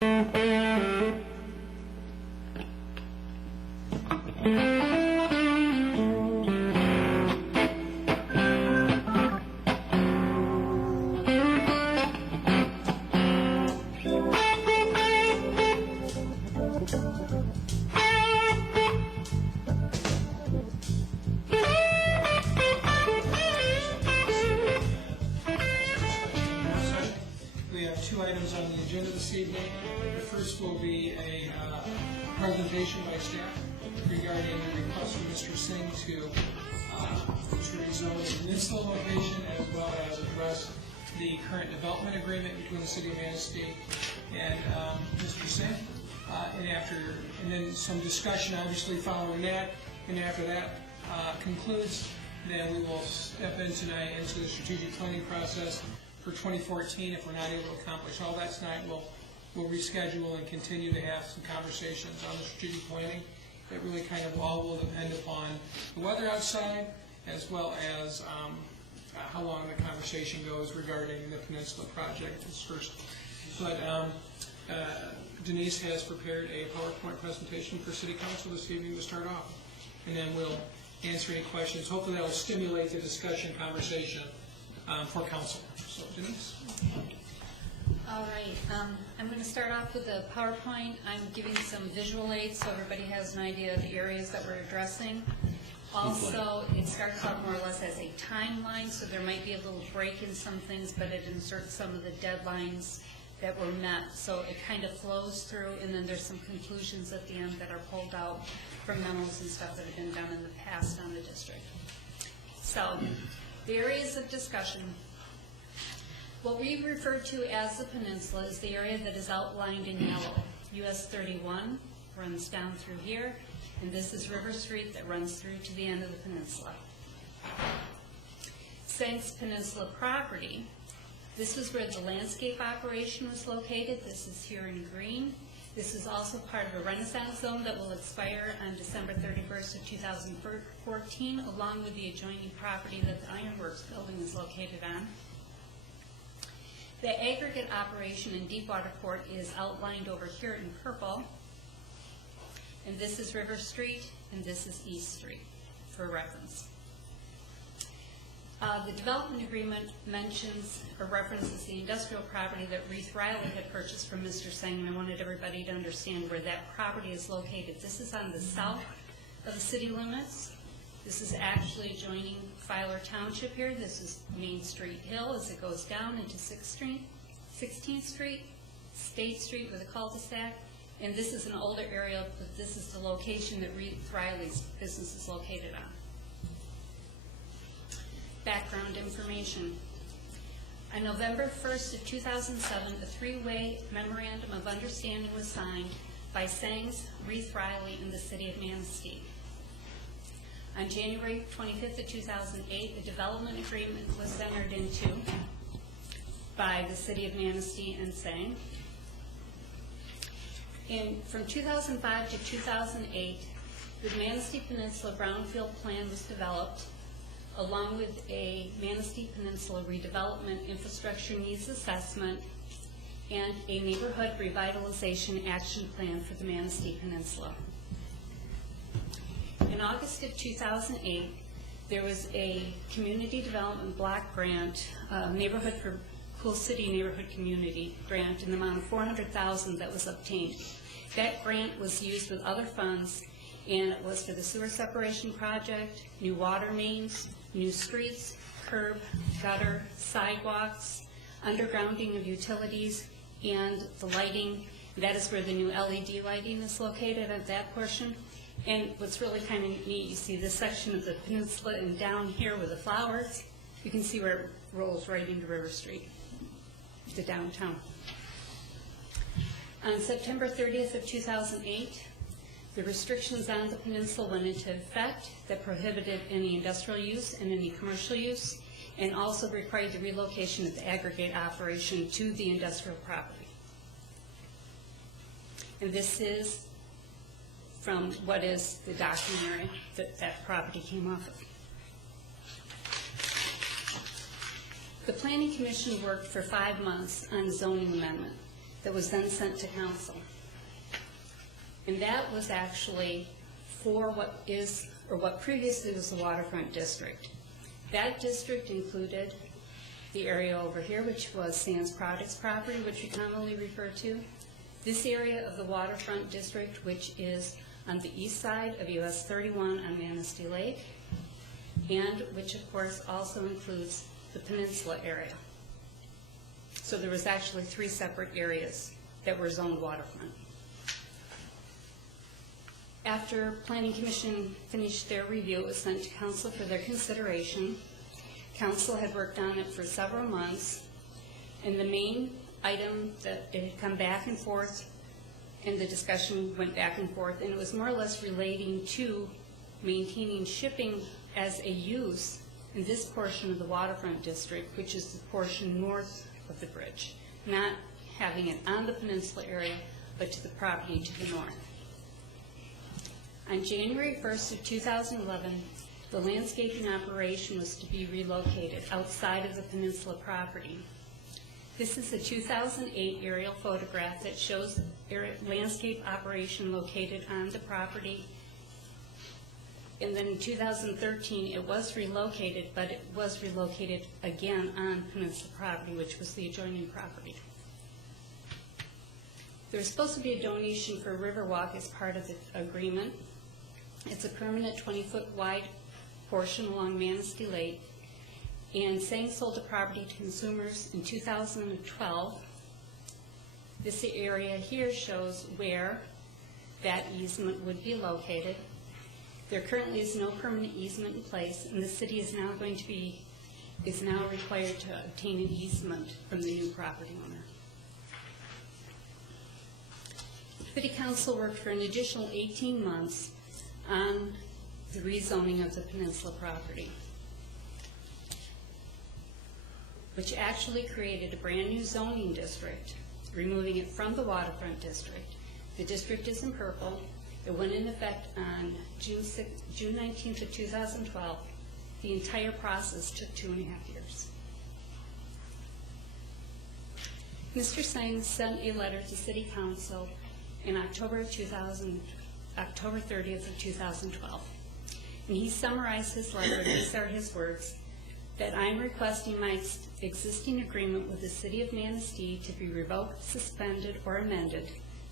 We have two items on the agenda this evening. The first will be a presentation by staff regarding the request from Mr. Singh to rezone the peninsula location, as well as address the current development agreement between the city of Manistee and Mr. Singh. And then some discussion obviously following that, and after that concludes, then we will step in tonight into the strategic planning process for 2014. If we're not able to accomplish all that tonight, we'll reschedule and continue to have some conversations on the strategic planning. It really kind of all will depend upon the weather outside, as well as how long the conversation goes regarding the Peninsula project first. But Denise has prepared a PowerPoint presentation for City Council this evening to start off, and then we'll answer any questions. Hopefully that will stimulate the discussion conversation for Council. So Denise. All right, I'm going to start off with the PowerPoint. I'm giving some visual aids so everybody has an idea of the areas that we're addressing. Also, it starts out more or less as a timeline, so there might be a little break in some things, but it inserts some of the deadlines that were met. So it kind of flows through, and then there's some conclusions at the end that are pulled out from memos and stuff that have been done in the past on the district. So, the areas of discussion. What we refer to as the peninsula is the area that is outlined in yellow. US 31 runs down through here, and this is River Street that runs through to the end of the peninsula. Sang's Peninsula property, this is where the landscape operation was located. This is here in green. This is also part of a Renaissance zone that will expire on December 31st of 2014, along with the adjoining property that the Ironworks building is located on. The aggregate operation in Deepwater Port is outlined over here in purple. And this is River Street, and this is East Street, for reference. The development agreement mentions or references the industrial property that Reith Riley had purchased from Mr. Singh, and I wanted everybody to understand where that property is located. This is on the south of the city limits. This is actually adjoining Filer Township here. This is Main Street Hill as it goes down into 16th Street, State Street with a cul-de-sac, and this is an older area, but this is the location that Reith Riley's business is located on. Background information. On November 1st of 2007, a three-way memorandum of understanding was signed by Sangs, Reith Riley, and the city of Manistee. On January 25th of 2008, a development agreement was entered into by the city of Manistee and Sang. And from 2005 to 2008, the Manistee Peninsula Brownfield Plan was developed, along with a Manistee Peninsula Redevelopment Infrastructure Needs Assessment and a Neighborhood Revitalization Action Plan for the Manistee Peninsula. In August of 2008, there was a community development block grant, Neighborhood for Cool City Neighborhood Community grant in the amount of $400,000 that was obtained. That grant was used with other funds, and it was for the sewer separation project, new water mains, new streets, curb, gutter, sidewalks, undergrounding of utilities, and the lighting. That is where the new LED lighting is located at that portion. And what's really kind of neat, you see this section of the peninsula, and down here with the flowers, you can see where it rolls right into River Street, the downtown. On September 30th of 2008, the restrictions on the peninsula went into effect that prohibited any industrial use and any commercial use, and also required the relocation of the aggregate operation to the industrial property. And this is from what is the documentary that that property came off of. The Planning Commission worked for 5 months on the zoning amendment. that was then sent to council. And that was actually for what is, or what previously was the waterfront district. That district included the area over here, which was Sands Products property, which we commonly refer to. This area of the waterfront district, which is on the east side of US 31 on Manistee Lake, and which of course also includes the peninsula area. So there was actually 3 separate areas that were zoned waterfront. After Planning Commission finished their review, it was sent to council for their consideration. Council had worked on it for several months, and the main item that it had come back and forth, and the discussion went back and forth, and it was more or less relating to maintaining shipping as a use in this portion of the waterfront district, which is the portion north of the bridge, not having it on the peninsula area, but to the property to the north. On January 1st of 2011, the landscaping operation was to be relocated outside of the peninsula property. This is a 2008 aerial photograph that shows landscape operation located on the property. And then in 2013, it was relocated, but it was relocated again on peninsula property, which was the adjoining property. There was supposed to be a donation for Riverwalk as part of the agreement. It's a permanent 20-foot wide portion along Manistee Lake, and Sang sold the property to consumers in 2012. This area here shows where that easement would be located. There currently is no permanent easement in place, and the city is now required to obtain an easement from the new property owner. City Council worked for an additional 18 months on the rezoning of the peninsula property, which actually created a brand new zoning district, removing it from the waterfront district. The district is in purple. It went in effect on June 19th of 2012. The entire process took 2.5 years. Mr. Sang sent a letter to City Council in October 30th of 2012. And he summarized his letter, these are his words, that I'm requesting my existing agreement with the City of Manistee to be revoked, suspended, or amended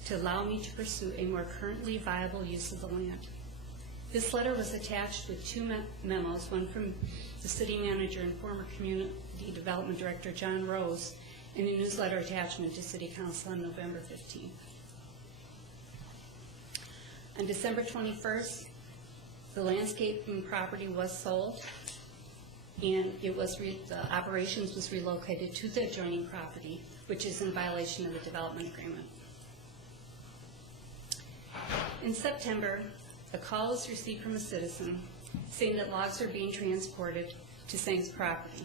to allow me to pursue a more currently viable use of the land. This letter was attached with 2 memos, one from the city manager and former community development director John Rose, and a newsletter attachment to City Council on November 15th. On December 21st, the landscaping property was sold, and it was the operations was relocated to the adjoining property, which is in violation of the development agreement. In September, a call was received from a citizen saying that logs are being transported to Sang's property.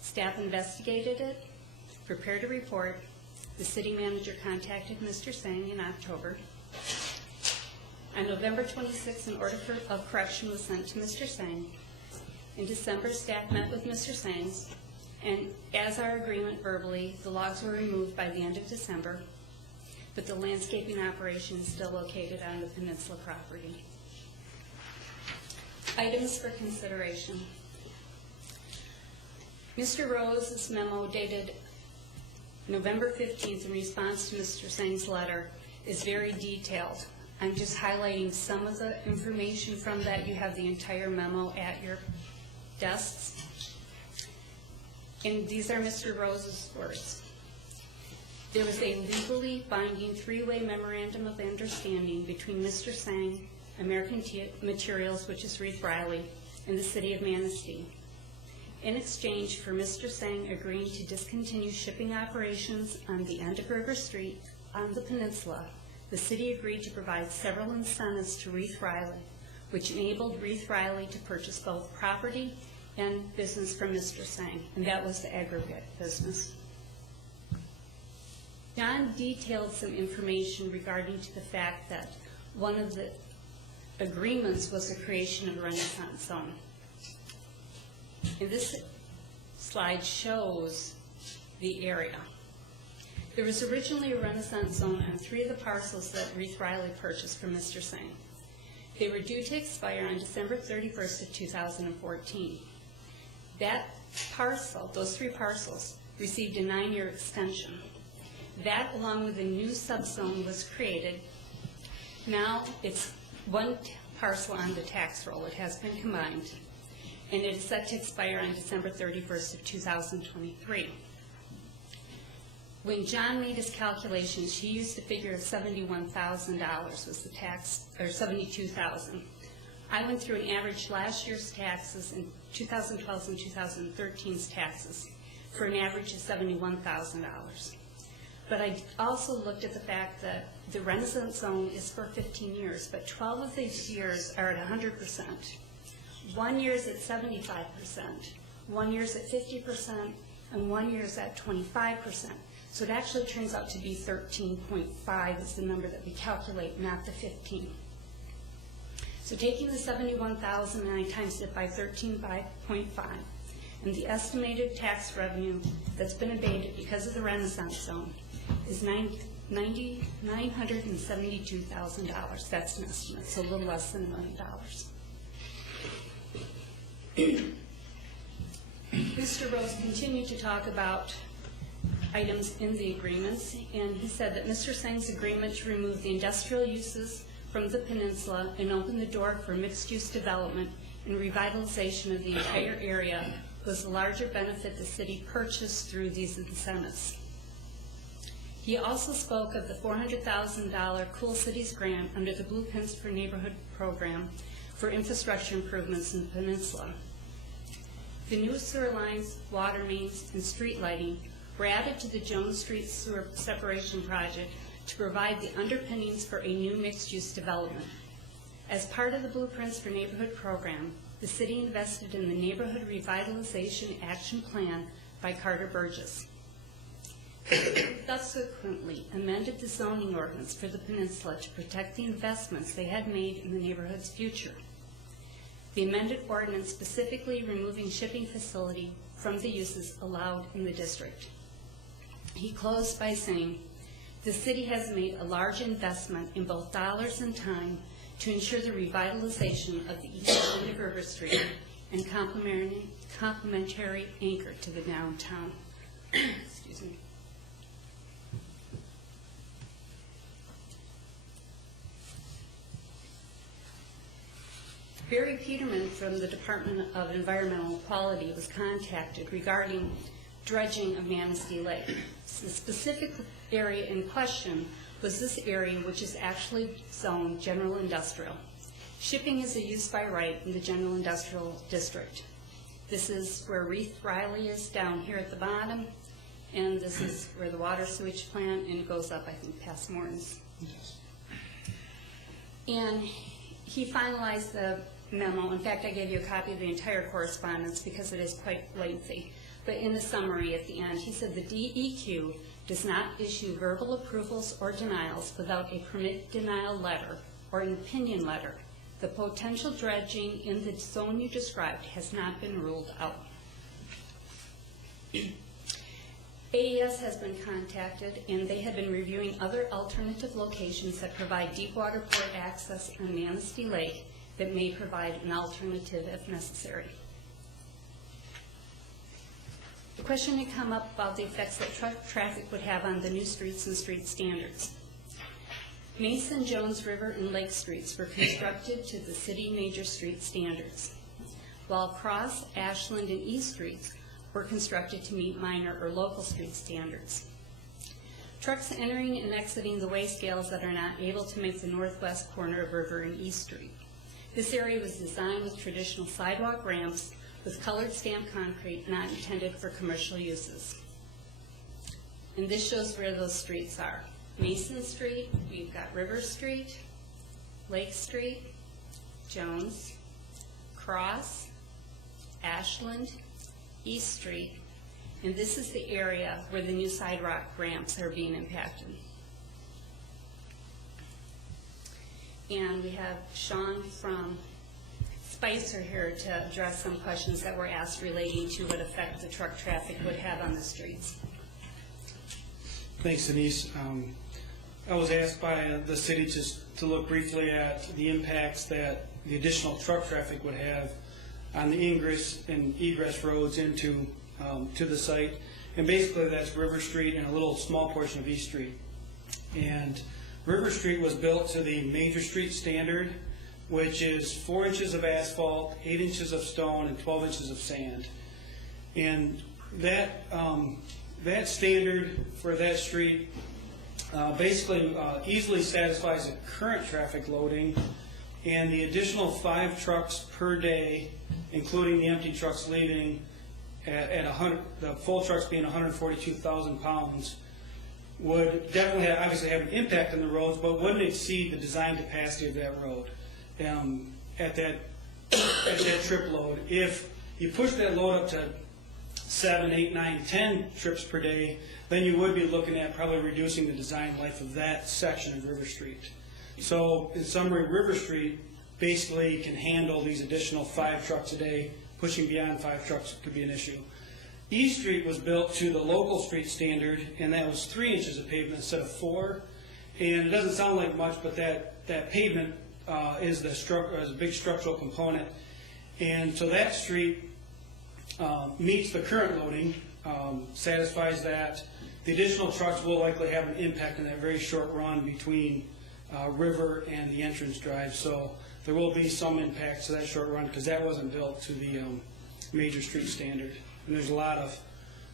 Staff investigated it, prepared a report. The city manager contacted Mr. Sang in October. On November 26th, an order of correction was sent to Mr. Sang. In December, staff met with Mr. Sang, and as our agreement verbally, the logs were removed by the end of December, but the landscaping operation is still located on the peninsula property. Items for consideration. Mr. Rose's memo dated November 15th in response to Mr. Sang's letter is very detailed. I'm just highlighting some of the information from that. You have the entire memo at your desks. And these are Mr. Rose's words. There was a legally binding 3-way memorandum of understanding between Mr. Sang, American Materials, which is Reith Riley, and the City of Manistee. In exchange for Mr. Sang agreeing to discontinue shipping operations on the end of River Street on the peninsula, the city agreed to provide several incentives to Reith Riley, which enabled Reith Riley to purchase both property and business from Mr. Sang, and that was the aggregate business. John detailed some information regarding to the fact that one of the agreements was the creation of a Renaissance zone. And this slide shows the area. There was originally a Renaissance zone on 3 of the parcels that Reith Riley purchased from Mr. Singh. They were due to expire on December 31st of 2014. That parcel, those 3 parcels, received a 9-year extension. That, along with a new subzone, was created. Now it's 1 parcel on the tax roll. It has been combined, and it is set to expire on December 31st of 2023. When John made his calculations, he used a figure of $71,000 was the tax, or $72,000. I went through and averaged last year's taxes and 2012 and 2013's taxes for an average of $71,000. But I also looked at the fact that the Renaissance zone is for 15 years, but 12 of these years are at 100%. 1 year is at 75%, 1 year is at 50%, and 1 year is at 25%. So it actually turns out to be 13.5 is the number that we calculate, not the 15. So taking the 71,000 and I times it by 13.5, and the estimated tax revenue that's been abated because of the Renaissance zone is $972,000. That's an estimate, so a little less than $1 million. Mr. Rose continued to talk about items in the agreements, and he said that Mr. Singh's agreement to remove the industrial uses from the peninsula and open the door for mixed-use development and revitalization of the entire area was the larger benefit the city purchased through these incentives. He also spoke of the $400,000 Cool Cities grant under the Blueprints for Neighborhood program for infrastructure improvements in the peninsula. The new sewer lines, water mains, and street lighting were added to the Jones Street Sewer Separation Project to provide the underpinnings for a new mixed-use development. As part of the Blueprints for Neighborhood program, the city invested in the Neighborhood Revitalization Action Plan by Carter Burgess. Subsequently amended the zoning ordinance for the peninsula to protect the investments they had made in the neighborhood's future. The amended ordinance specifically removing shipping facility from the uses allowed in the district. He closed by saying, "The city has made a large investment in both dollars and time to ensure the revitalization of the east end of River Street and complementary anchor to the downtown." Excuse me. Barry Peterman from the Department of Environmental Quality was contacted regarding dredging of Manistee Lake. The specific area in question was this area, which is actually zoned general industrial. Shipping is a use by right in the general industrial district. This is where Reith Riley is down here at the bottom, and this is where the water sewage plant, and it goes up, I think, past Morton's. Yes. And he finalized the memo. In fact, I gave you a copy of the entire correspondence because it is quite lengthy. But in the summary at the end, he said the DEQ does not issue verbal approvals or denials without a permit denial letter or an opinion letter. The potential dredging in the zone you described has not been ruled out. AES has been contacted, and they have been reviewing other alternative locations that provide deep water port access on Manistee Lake that may provide an alternative if necessary. The question had come up about the effects that truck traffic would have on the new streets and street standards. Mason, Jones River, and Lake Streets were constructed to the city major street standards, while Cross, Ashland, and East Streets were constructed to meet minor or local street standards. Trucks entering and exiting the way scales that are not able to make the northwest corner of River and East Street. This area was designed with traditional sidewalk ramps with colored stamped concrete not intended for commercial uses. And this shows where those streets are. Mason Street, we've got River Street, Lake Street, Jones, Cross, Ashland, East Street, and this is the area where the new sidewalk ramps are being impacted. And we have Sean from Spicer here to address some questions that were asked relating to what effect the truck traffic would have on the streets. Thanks, Denise. I was asked by the city to look briefly at the impacts that the additional truck traffic would have on the ingress and egress roads into to the site. And basically that's River Street and a little small portion of East Street. And River Street was built to the major street standard, which is 4 inches of asphalt, 8 inches of stone, and 12 inches of sand. And that standard for that street basically easily satisfies the current traffic loading, and the additional 5 trucks per day, including the empty trucks leaving at 100, the full trucks being 142,000 pounds, would definitely obviously have an impact on the roads, but wouldn't exceed the design capacity of that road at that trip load. If you push that load up to 7, 8, 9, 10 trips per day, then you would be looking at probably reducing the design life of that section of River Street. So in summary, River Street basically can handle these additional 5 trucks a day. Pushing beyond 5 trucks could be an issue. East Street was built to the local street standard, and that was 3 inches of pavement instead of 4. And it doesn't sound like much, but that pavement is a big structural component. And so that street meets the current loading, satisfies that. The additional trucks will likely have an impact on that very short run between River and the entrance drive. So there will be some impact to that short run because that wasn't built to the major street standard. And there's a lot of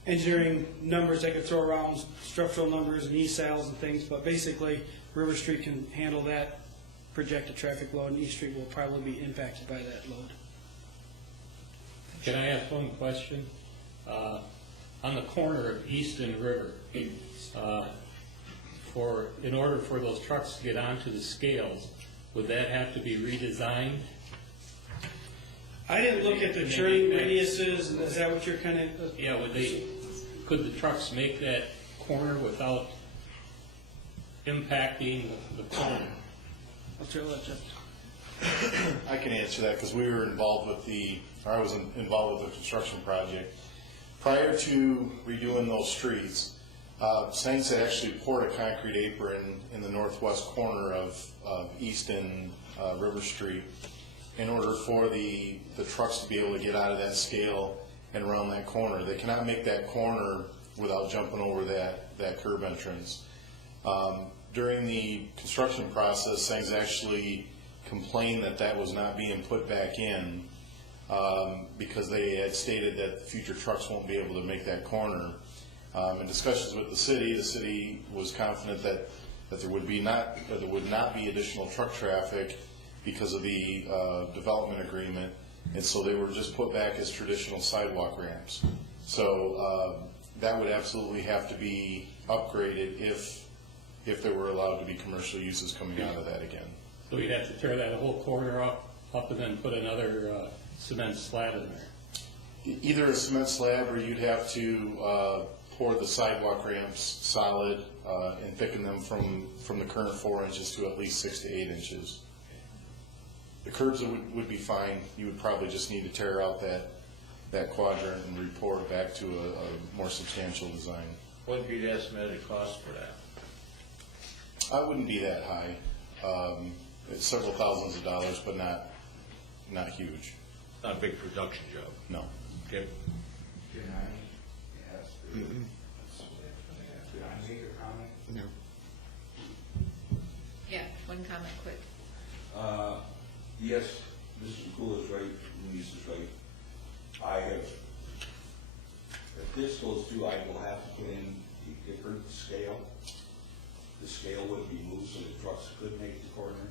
engineering numbers they could throw around, structural numbers and e-sales and things, but basically River Street can handle that projected traffic load, and East Street will probably be impacted by that load. Can I ask one question? On the corner of East and River, in order for those trucks to get onto the scales, would that have to be redesigned? I didn't look at the turning radiuses. Is that what you're kind of? Yeah, could the trucks make that corner without impacting the corner? I'll try to let Jeff. I can answer that because we were involved with I was involved with the construction project. Prior to redoing those streets, Saints had actually poured a concrete apron in the northwest corner of East and River Street in order for the trucks to be able to get out of that scale and around that corner. They cannot make that corner without jumping over that curb entrance. During the construction process, Saints actually complained that was not being put back in because they had stated that future trucks won't be able to make that corner. In discussions with the city was confident that there would not be additional truck traffic because of the development agreement, and so they were just put back as traditional sidewalk ramps. So that would absolutely have to be upgraded if there were allowed to be commercial uses coming out of that again. So we'd have to tear that whole corner up and then put another cement slab in there? Either a cement slab, or you'd have to pour the sidewalk ramps solid and thicken them from the current 4 inches to at least 6 to 8 inches. The curbs would be fine. You would probably just need to tear out that quadrant and re-pour it back to a more substantial design. What would be the estimated cost for that? I wouldn't be that high. It's several thousands of dollars, but not huge. Not a big production job. No. Okay. Can I ask? Can I make a comment? No. Yeah, one comment quick. Yes, Mr. McCool is right, Louise is right. If this goes through, I will have to put in a different scale. The scale would be moved so the trucks could make the corner.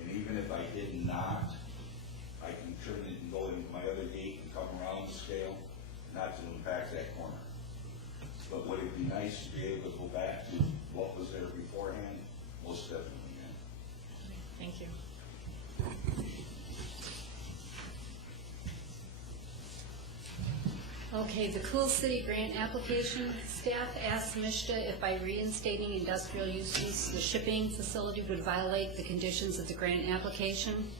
And even if I did not, I can turn it and go into my other gate and come around the scale, not to impact that corner. But would it be nice to be able to go back to what was there beforehand? Most definitely, yeah. Thank you. Okay, the Cool City grant application. Staff asked MISTA if by reinstating industrial uses, the shipping facility would violate the conditions of the grant application.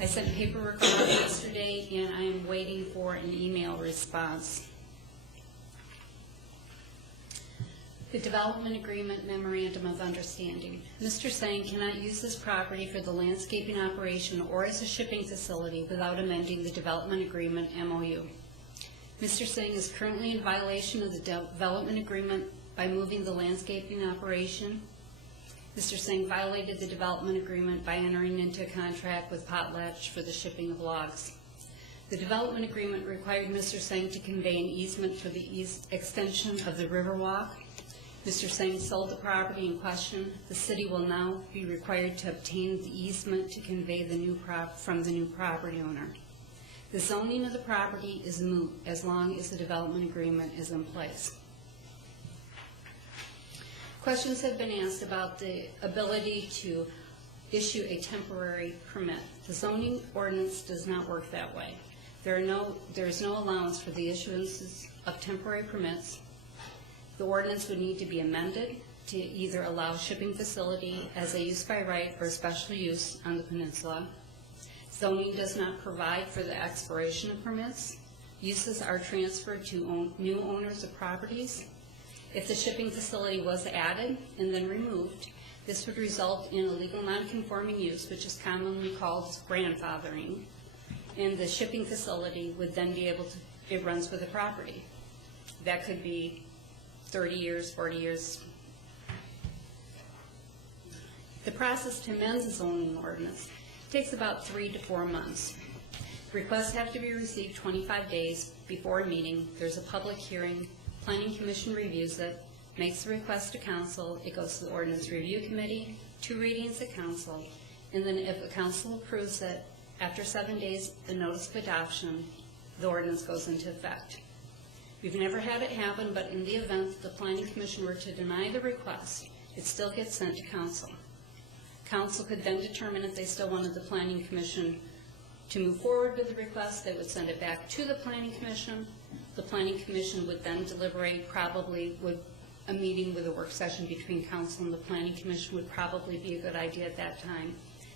I sent paperwork out yesterday, and I am waiting for an email response. The development agreement memorandum of understanding. Mr. Sang cannot use this property for the landscaping operation or as a shipping facility without amending the development agreement MOU. Mr. Sang is currently in violation of the development agreement by moving the landscaping operation. Mr. Sang violated the development agreement by entering into a contract with Potlatch for the shipping of logs. The development agreement required Mr. Sang to convey an easement for the extension of the Riverwalk. Mr. Sang sold the property in question. The city will now be required to obtain the easement to convey the new from the new property owner. The zoning of the property is moot as long as the development agreement is in place. Questions have been asked about the ability to issue a temporary permit. The zoning ordinance does not work that way. There is no allowance for the issuances of temporary permits. The ordinance would need to be amended to either allow shipping facility as a use by right or special use on the peninsula. Zoning does not provide for the expiration of permits. Uses are transferred to new owners of properties. If the shipping facility was added and then removed, this would result in a legal nonconforming use, which is commonly called grandfathering, and the shipping facility would then be able to, it runs with the property. That could be 30 years, 40 years. The process to amend the zoning ordinance takes about 3 to 4 months. Requests have to be received 25 days before a meeting. There's a public hearing. Planning Commission reviews it, makes the request to council. It goes to the Ordinance Review Committee, 2 readings at council, and then if the council approves it, after 7 days, the notice of adoption, the ordinance goes into effect. We've never had it happen, but in the event the Planning Commission were to deny the request, it still gets sent to council. Council could then determine if they still wanted the Planning Commission to move forward with the request. They would send it back to the Planning Commission. The Planning Commission would then deliberate, probably would a meeting with a work session between council and the Planning Commission would probably be a good idea at that time.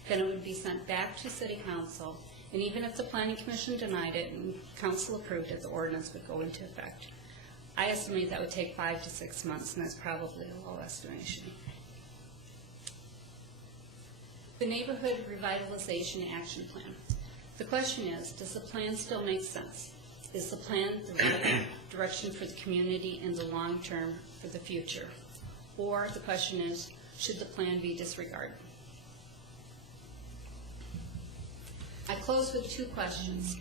Then it would be sent back to City Council, and even if the Planning Commission denied it and council approved it, the ordinance would go into effect. I estimate that would take 5 to 6 months, and that's probably a low estimation. The Neighborhood Revitalization Action Plan. The question is, does the plan still make sense? Is the plan the right direction for the community in the long term for the future? Or the question is, should the plan be disregarded? I close with 2 questions.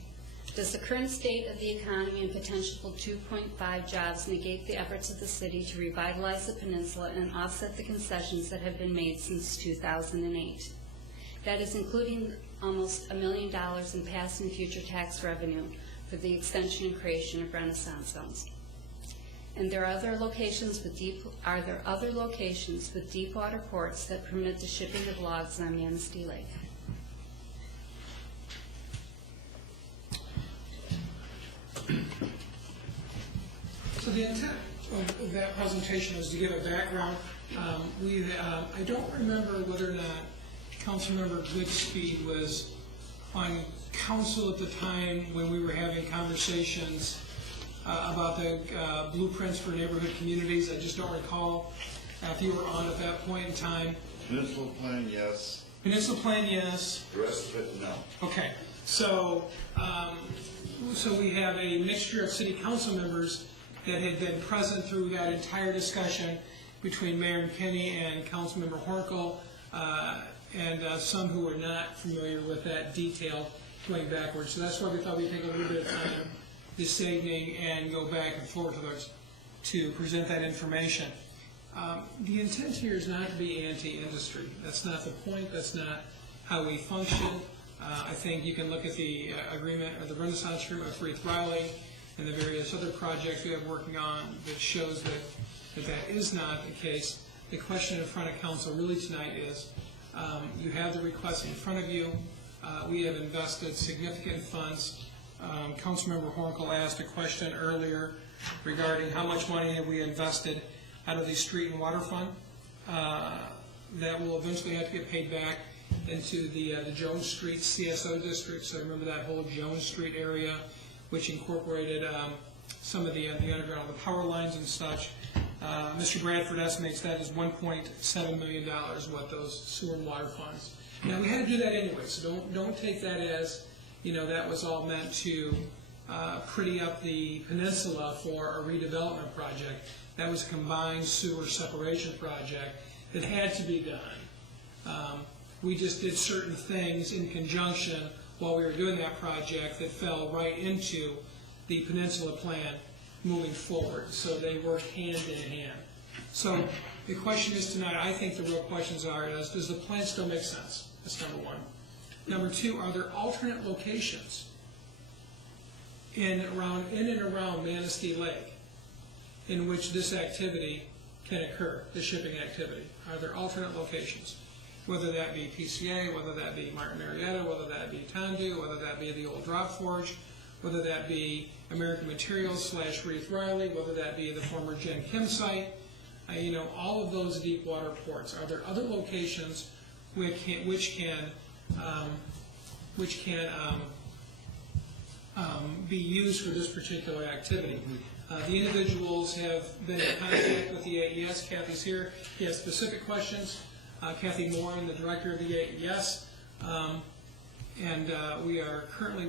Does the current state of the economy and potential for 2.5 jobs negate the efforts of the city to revitalize the peninsula and offset the concessions that have been made since 2008? That is including almost $1 million in past and future tax revenue for the extension and creation of Renaissance zones. And there are other locations with deep water ports that permit the shipping of logs on Manistee Lake. So the intent of that presentation was to give a background. I don't remember whether or not Councilmember Goodspeed was on council at the time when we were having conversations about the blueprints for neighborhood communities. I just don't recall if you were on at that point in time. Municipal plan, yes. Municipal plan, yes. The rest of it, no. Okay, so so we have a mixture of city council members that had been present through that entire discussion between Mayor McKinney and Councilmember Horkel, and some who were not familiar with that detail going backwards. So that's why we thought we'd take a little bit of time this evening and go back and forth with us to present that information. The intent here is not to be anti-industry. That's not the point. That's not how we function. I think you can look at the agreement, or the Renaissance Agreement with Freeth Riley, and the various other projects we have working on that shows that is not the case. The question in front of council really tonight is, you have the request in front of you. We have invested significant funds. Councilmember Horkel asked a question earlier regarding how much money have we invested out of the street and water fund that will eventually have to get paid back into the Jones Street CSO district. So remember that whole Jones Street area, which incorporated some of the underground, the power lines and such. Mr. Bradford estimates that is $1.7 million what those sewer and water funds. Now, we had to do that anyway, so don't take that as, that was all meant to pretty up the peninsula for a redevelopment project. That was a combined sewer separation project that had to be done. We just did certain things in conjunction while we were doing that project that fell right into the peninsula plan moving forward. So they work hand in hand. So the question is tonight, I think the real questions are, does the plan still make sense? That's number one. Number two, are there alternate locations in and around Manistee Lake in which this activity can occur, the shipping activity? Are there alternate locations? Whether that be PCA, whether that be Martin Marietta, whether that be Tondu, whether that be the old drop forge, whether that be American Materials / Reith Riley, whether that be the former Gen Chem site, all of those deep water ports. Are there other locations which can be used for this particular activity? The individuals have been in contact with the AES. Kathy's here. He has specific questions. Kathy Moore, the director of the AES, and we are currently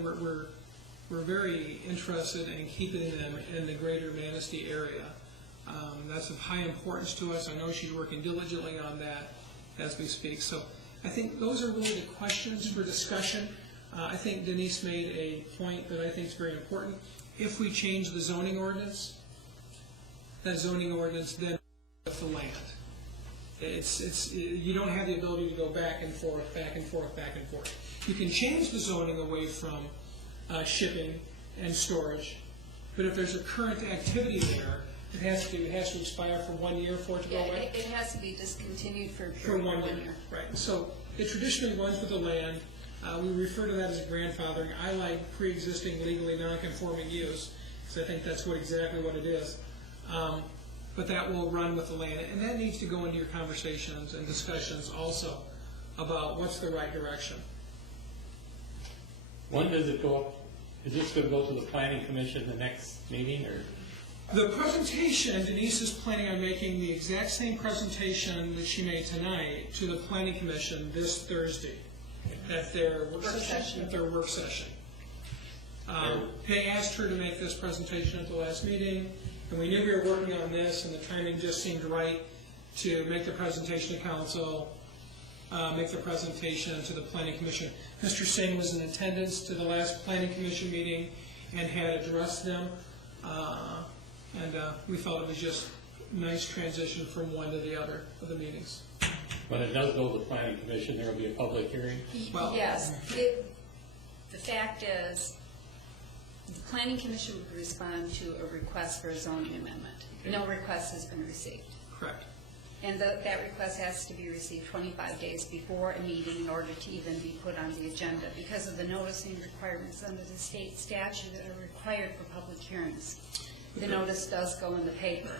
we're very interested in keeping them in the greater Manistee area. That's of high importance to us. I know she's working diligently on that as we speak. So I think those are really the questions for discussion. I think Denise made a point that I think is very important. If we change the zoning ordinance, that zoning ordinance then with the land. You don't have the ability to go back and forth, back and forth, back and forth. You can change the zoning away from shipping and storage, but if there's a current activity there, it has to expire for 1 year for it to go away. It has to be discontinued for For 1 year. Right. So it traditionally runs with the land. We refer to that as a grandfathering. I like pre-existing legally non-conforming use, because I think that's exactly what it is. But that will run with the land, and that needs to go into your conversations and discussions also about what's the right direction. When does it go up? Is this going to go to the planning commission the next meeting, or? The presentation, Denise is planning on making the exact same presentation that she made tonight to the planning commission this Thursday at their work session. They asked her to make this presentation at the last meeting, and we knew we were working on this, and the timing just seemed right to make the presentation to council, make the presentation to the planning commission. Mr. Singh was in attendance to the last planning commission meeting and had addressed them, and we felt it was just a nice transition from one to the other of the meetings. When it does go to the planning commission, there will be a public hearing? Well, yes. The fact is, the planning commission would respond to a request for a zoning amendment. No request has been received. correct. And that request has to be received 25 days before a meeting in order to even be put on the agenda because of the noticing requirements under the state statute that are required for public hearings. The notice does go in the paper.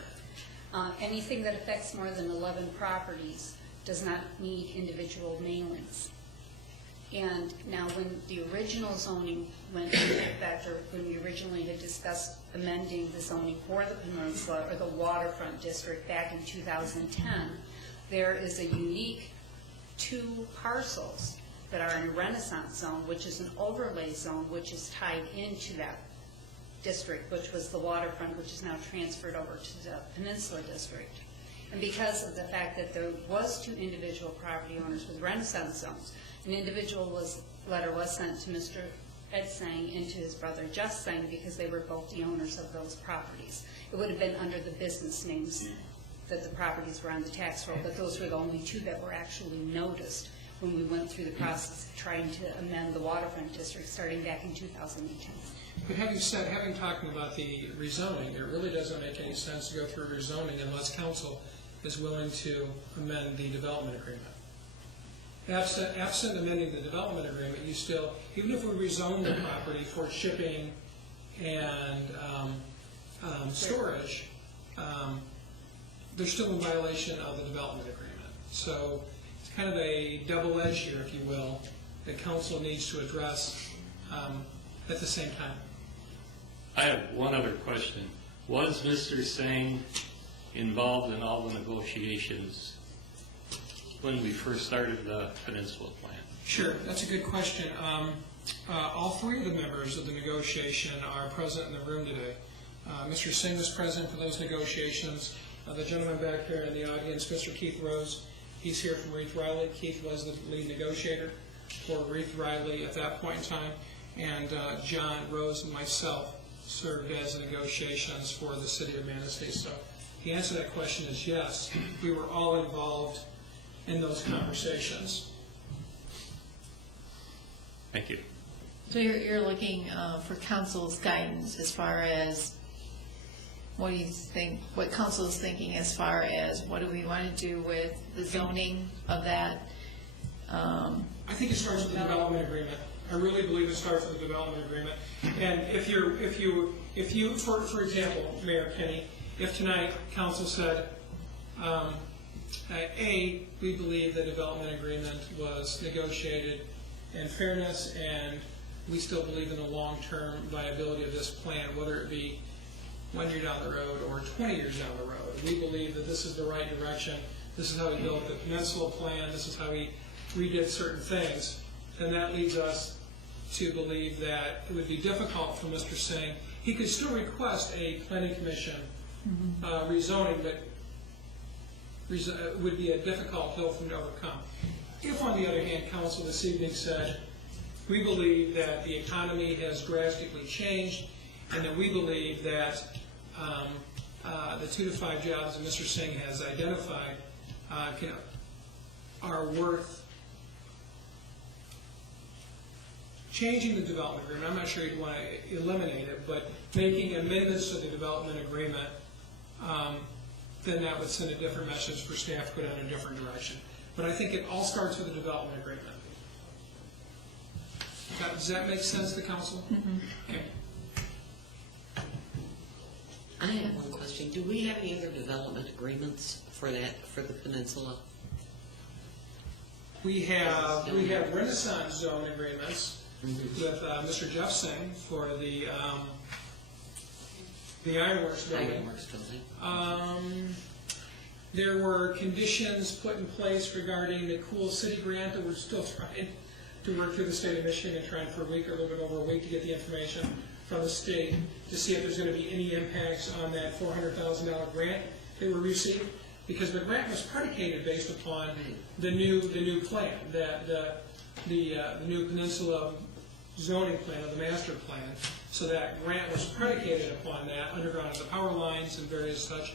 Anything that affects more than 11 properties does not need individual mailings. And now when the original zoning went into effect, or when we originally had discussed amending the zoning for the peninsula or the waterfront district back in 2010, there is a unique 2 parcels that are in a Renaissance zone, which is an overlay zone, which is tied into that district, which was the waterfront, which is now transferred over to the peninsula district. And because of the fact that there was 2 individual property owners with Renaissance zones, an individual letter was sent to Mr. Ed Sang and to his brother Just Sang because they were both the owners of those properties. It would have been under the business names that the properties were on the tax roll, but those were the only 2 that were actually noticed when we went through the process of trying to amend the waterfront district starting back in 2010. But having talked about the rezoning, it really doesn't make any sense to go through rezoning unless council is willing to amend the development agreement. Absent amending the development agreement, you still, even if we rezone the property for shipping and storage, they're still in violation of the development agreement. So it's kind of a double edge here, if you will, that council needs to address at the same time. I have one other question. Was Mr. Singh involved in all the negotiations when we first started the Peninsula Plan? Sure, that's a good question. All three of the members of the negotiation are present in the room today. Mr. Singh was present for those negotiations. The gentleman back here in the audience, Mr. Keith Rose, he's here from Reith Riley. Keith was the lead negotiator for Reith Riley at that point in time. And John Rose and myself served as negotiations for the city of Manistee. So the answer to that question is yes. We were all involved in those conversations. Thank you. So you're looking for council's guidance as far as what do you think, what council is thinking as far as what do we want to do with the zoning of that? I think it starts with the development agreement. I really believe it starts with the development agreement. And if you, for example, Mayor Kenny, if tonight council said, A, we believe the development agreement was negotiated in fairness, and we still believe in the long-term viability of this plan, whether it be 1 year down the road or 20 years down the road. We believe that this is the right direction. This is how we built the Peninsula Plan. This is how we redid certain things. And that leads us to believe that it would be difficult for Mr. Singh. He could still request a planning commission rezoning, but would be a difficult hill for him to overcome. If, on the other hand, council this evening said, we believe that the economy has drastically changed, and that we believe that the 2 to 5 jobs that Mr. Singh has identified are worth changing the development agreement. I'm not sure you'd want to eliminate it, but making amendments to the development agreement, then that would send a different message for staff to go down a different direction. But I think it all starts with the development agreement. Does that make sense to council? Mm-hmm. Okay. I have one question. Do we have any other development agreements for that, for the peninsula? We have Renaissance zone agreements with Mr. Jeff Singh for the Ironworks building. Ironworks building. There were conditions put in place regarding the Cool City grant that we're still trying to work through the state of Michigan and trying for a week or a little bit over a week to get the information from the state to see if there's going to be any impacts on that $400,000 grant that we received, because the grant was predicated based upon the new plan, that the new Peninsula zoning plan, or the master plan. So that grant was predicated upon that, underground of the power lines and various such.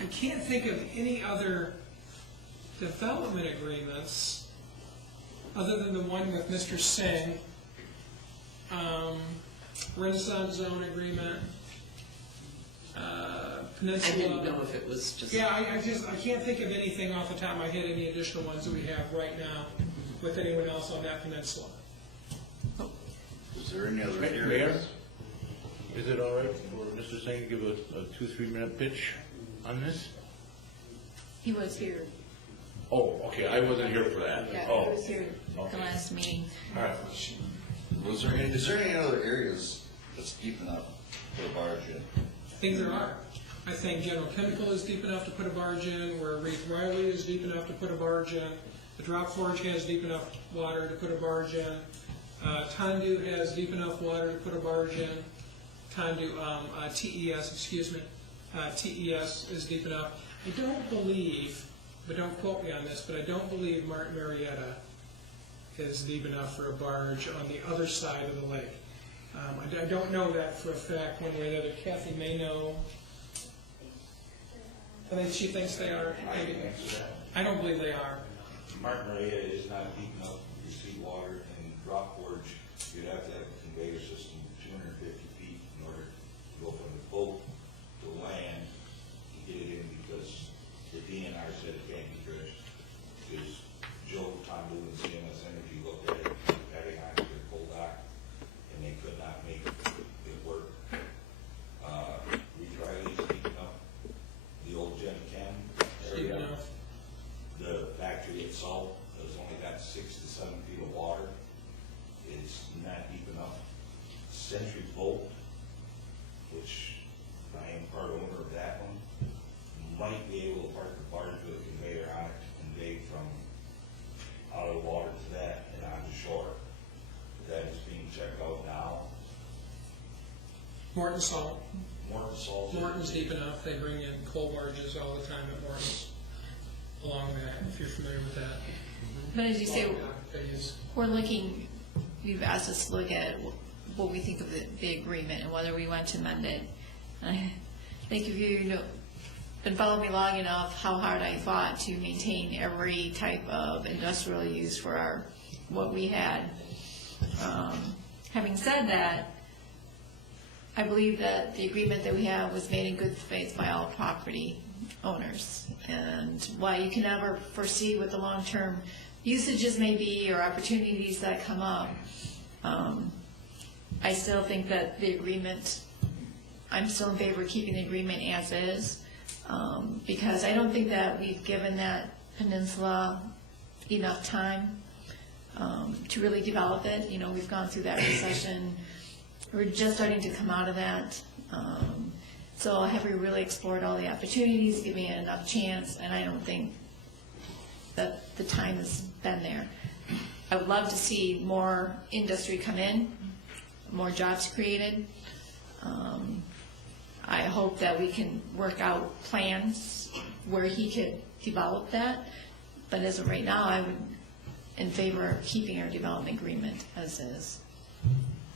I can't think of any other development agreements other than the one with Mr. Singh, Renaissance zone agreement, Peninsula. I didn't know if it was just... Yeah, I can't think of anything off the top of my head, any additional ones that we have right now with anyone else on that peninsula. Is there any other Mayor, areas? is it all right for Mr. Singh to give a 2-3 minute pitch on this? He was here. Oh, okay, I wasn't here for that. Yeah, Oh, he was here the okay. last meeting. all right. Is there any other areas that's deep enough for a barge in? I think there are. I think General Chemical is deep enough to put a barge in, where Reith Riley is deep enough to put a barge in, the Drop Forge has deep enough water to put a barge in, Tandu has deep enough water to put a barge in, TES is deep enough. I don't believe, but don't quote me on this, but I don't believe Martin Marietta is deep enough for a barge on the other side of the lake. I don't know that for a fact one way or the other. Kathy may know. I think she thinks they are. Maybe. I don't believe they are. Martin Marietta is not deep enough to receive water, and Drop Forge, you'd have to have a conveyor system 250 feet in order to go from the boat to land to get it in, because the DNR said it can't be dredged. Because Joe, Tom Lou, and CMS Energy looked at it, adding on to their coal dock, and they could not make it work. Reith Riley's deep enough. The old Gen Chem Deep area, enough. the factory itself has only got 6 to 7 feet of water. It's not deep enough. Century Bolt, which I am part owner of that one, might Morton Salt. Morton Salt. Morton's deep enough, they bring in coal barges all the time at Morton's, along that, if you're familiar with that. But as you say, They use- we're looking, you've asked us to look at what we think of the agreement and whether we want to amend it. I think if you've been following me long enough, how hard I fought to maintain every type of industrial use for what we had. Having said that, I believe that the agreement that we have was made in good faith by all property owners. And while you can never foresee what the long-term usages may be or opportunities that come up, I still think that the agreement, I'm still in favor of keeping the agreement as is, because I don't think that we've given that peninsula enough time to really develop it. You know, we've gone through that recession. We're just starting to come out of that. So have we really explored all the opportunities, giving it enough chance? And I don't think that the time has been there. I would love to see more industry come in, more jobs created. I hope that we can work out plans where he could develop that. But as of right now, I would in favor of keeping our development agreement as is.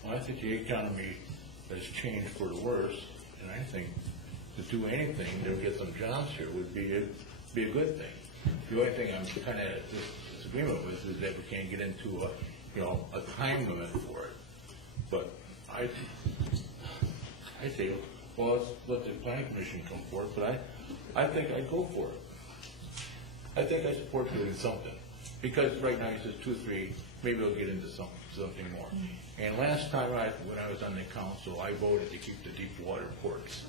Well, I think the economy has changed for the worse, and I think to do anything to get some jobs here would be a good thing. The only thing I'm kind of disagreement with is that we can't get into a time limit for it. But I say, well, let's let the planning commission come forth, but I think I'd go for it. I think I support doing something. Because right now he says 2 or 3, maybe we'll get into something more. And last time when I was on the council, I voted to keep the deep water ports.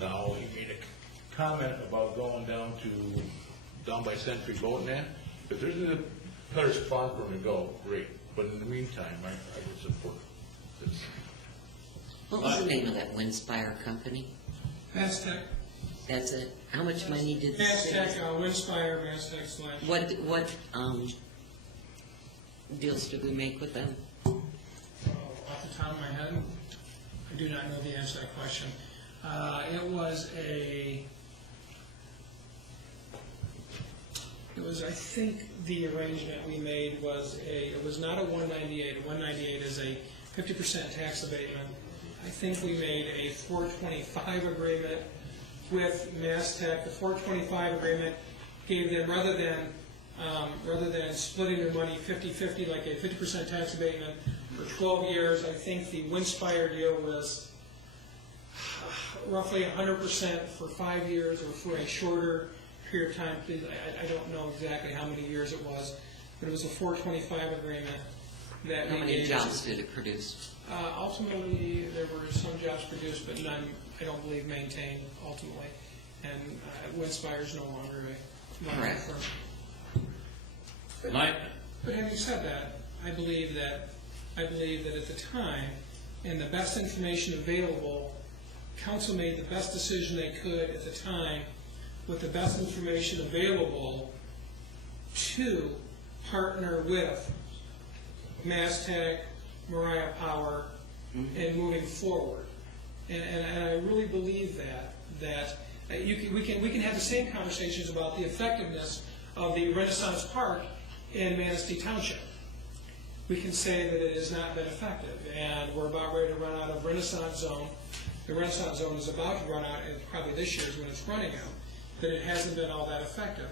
Now, he made a comment about going down by Century Boat and that. If there's a better spot for him to go, great. But in the meantime, I would support this. What was the name of that Windspire company? Mastech. That's it. How much money did the city? Mastech, Windspire, Mastech / What deals did we make with them? Off the top of my head, I do not know the answer to that question. I think the arrangement we made was it was not a 198. A 198 is a 50% tax abatement. I think we made a 425 agreement with Mastech. The 425 agreement gave them, rather than splitting their money 50-50, like a 50% tax abatement for 12 years, I think the Windspire deal was roughly 100% for 5 years or for a shorter period of time. I don't know exactly how many years it was, but it was a 425 agreement. How many jobs did it produce? Ultimately, there were some jobs produced, but none, I don't believe, maintained ultimately. And Windspire is no longer a firm. But having said that, I believe that at the time, and the best information available, council made the best decision they could at the time with the best information available to partner with Mastech, Mariah Power, and moving forward. And I really believe that we can have the same conversations about the effectiveness of the Renaissance Park in Manistee Township. We can say that it has not been effective, and we're about ready to run out of Renaissance Zone. The Renaissance Zone is about to run out, and probably this year is when it's running out, that it hasn't been all that effective.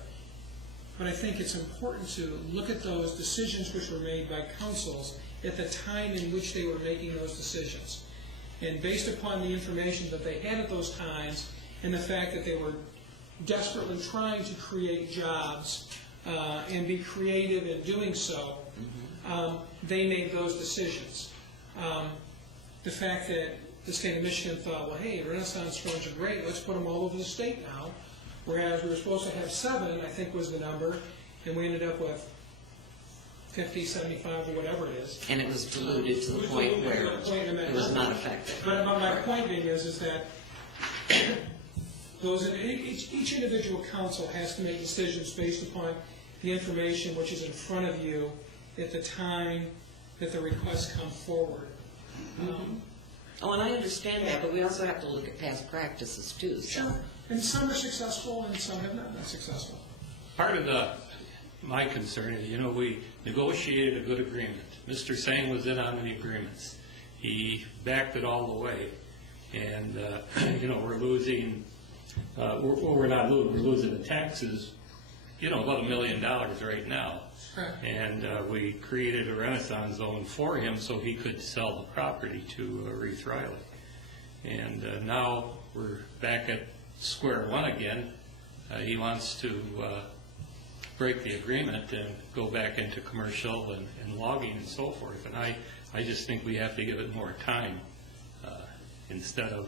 But I think it's important to look at those decisions which were made by councils at the time in which they were making those decisions. And based upon the information that they had at those times, and the fact that they were desperately trying to create jobs and be creative in doing so, they made those decisions. The fact that the state of Michigan thought, well, hey, Renaissance drones are great, let's put them all over the state now. Whereas we were supposed to have 7, I think was the number, and we ended up with 50, 75, or whatever it is. And it was diluted to the point where it was not effective. But my point being is that each individual council has to make decisions based upon the information which is in front of you at the time that the requests come forward. Oh, and I understand that, but we also have to look at past practices too, so. Sure, and some are successful and some have not been successful. Part of my concern is, we negotiated a good agreement. Mr. Sang was in on the agreements. He backed it all the way. And, we're losing, we're not losing, we're losing the taxes, about $1 million right now. Correct. And we created a Renaissance zone for him so he could sell the property to Reese Riley. And now we're back at square one again. He wants to break the agreement and go back into commercial and logging and so forth. And I just think we have to give it more time instead of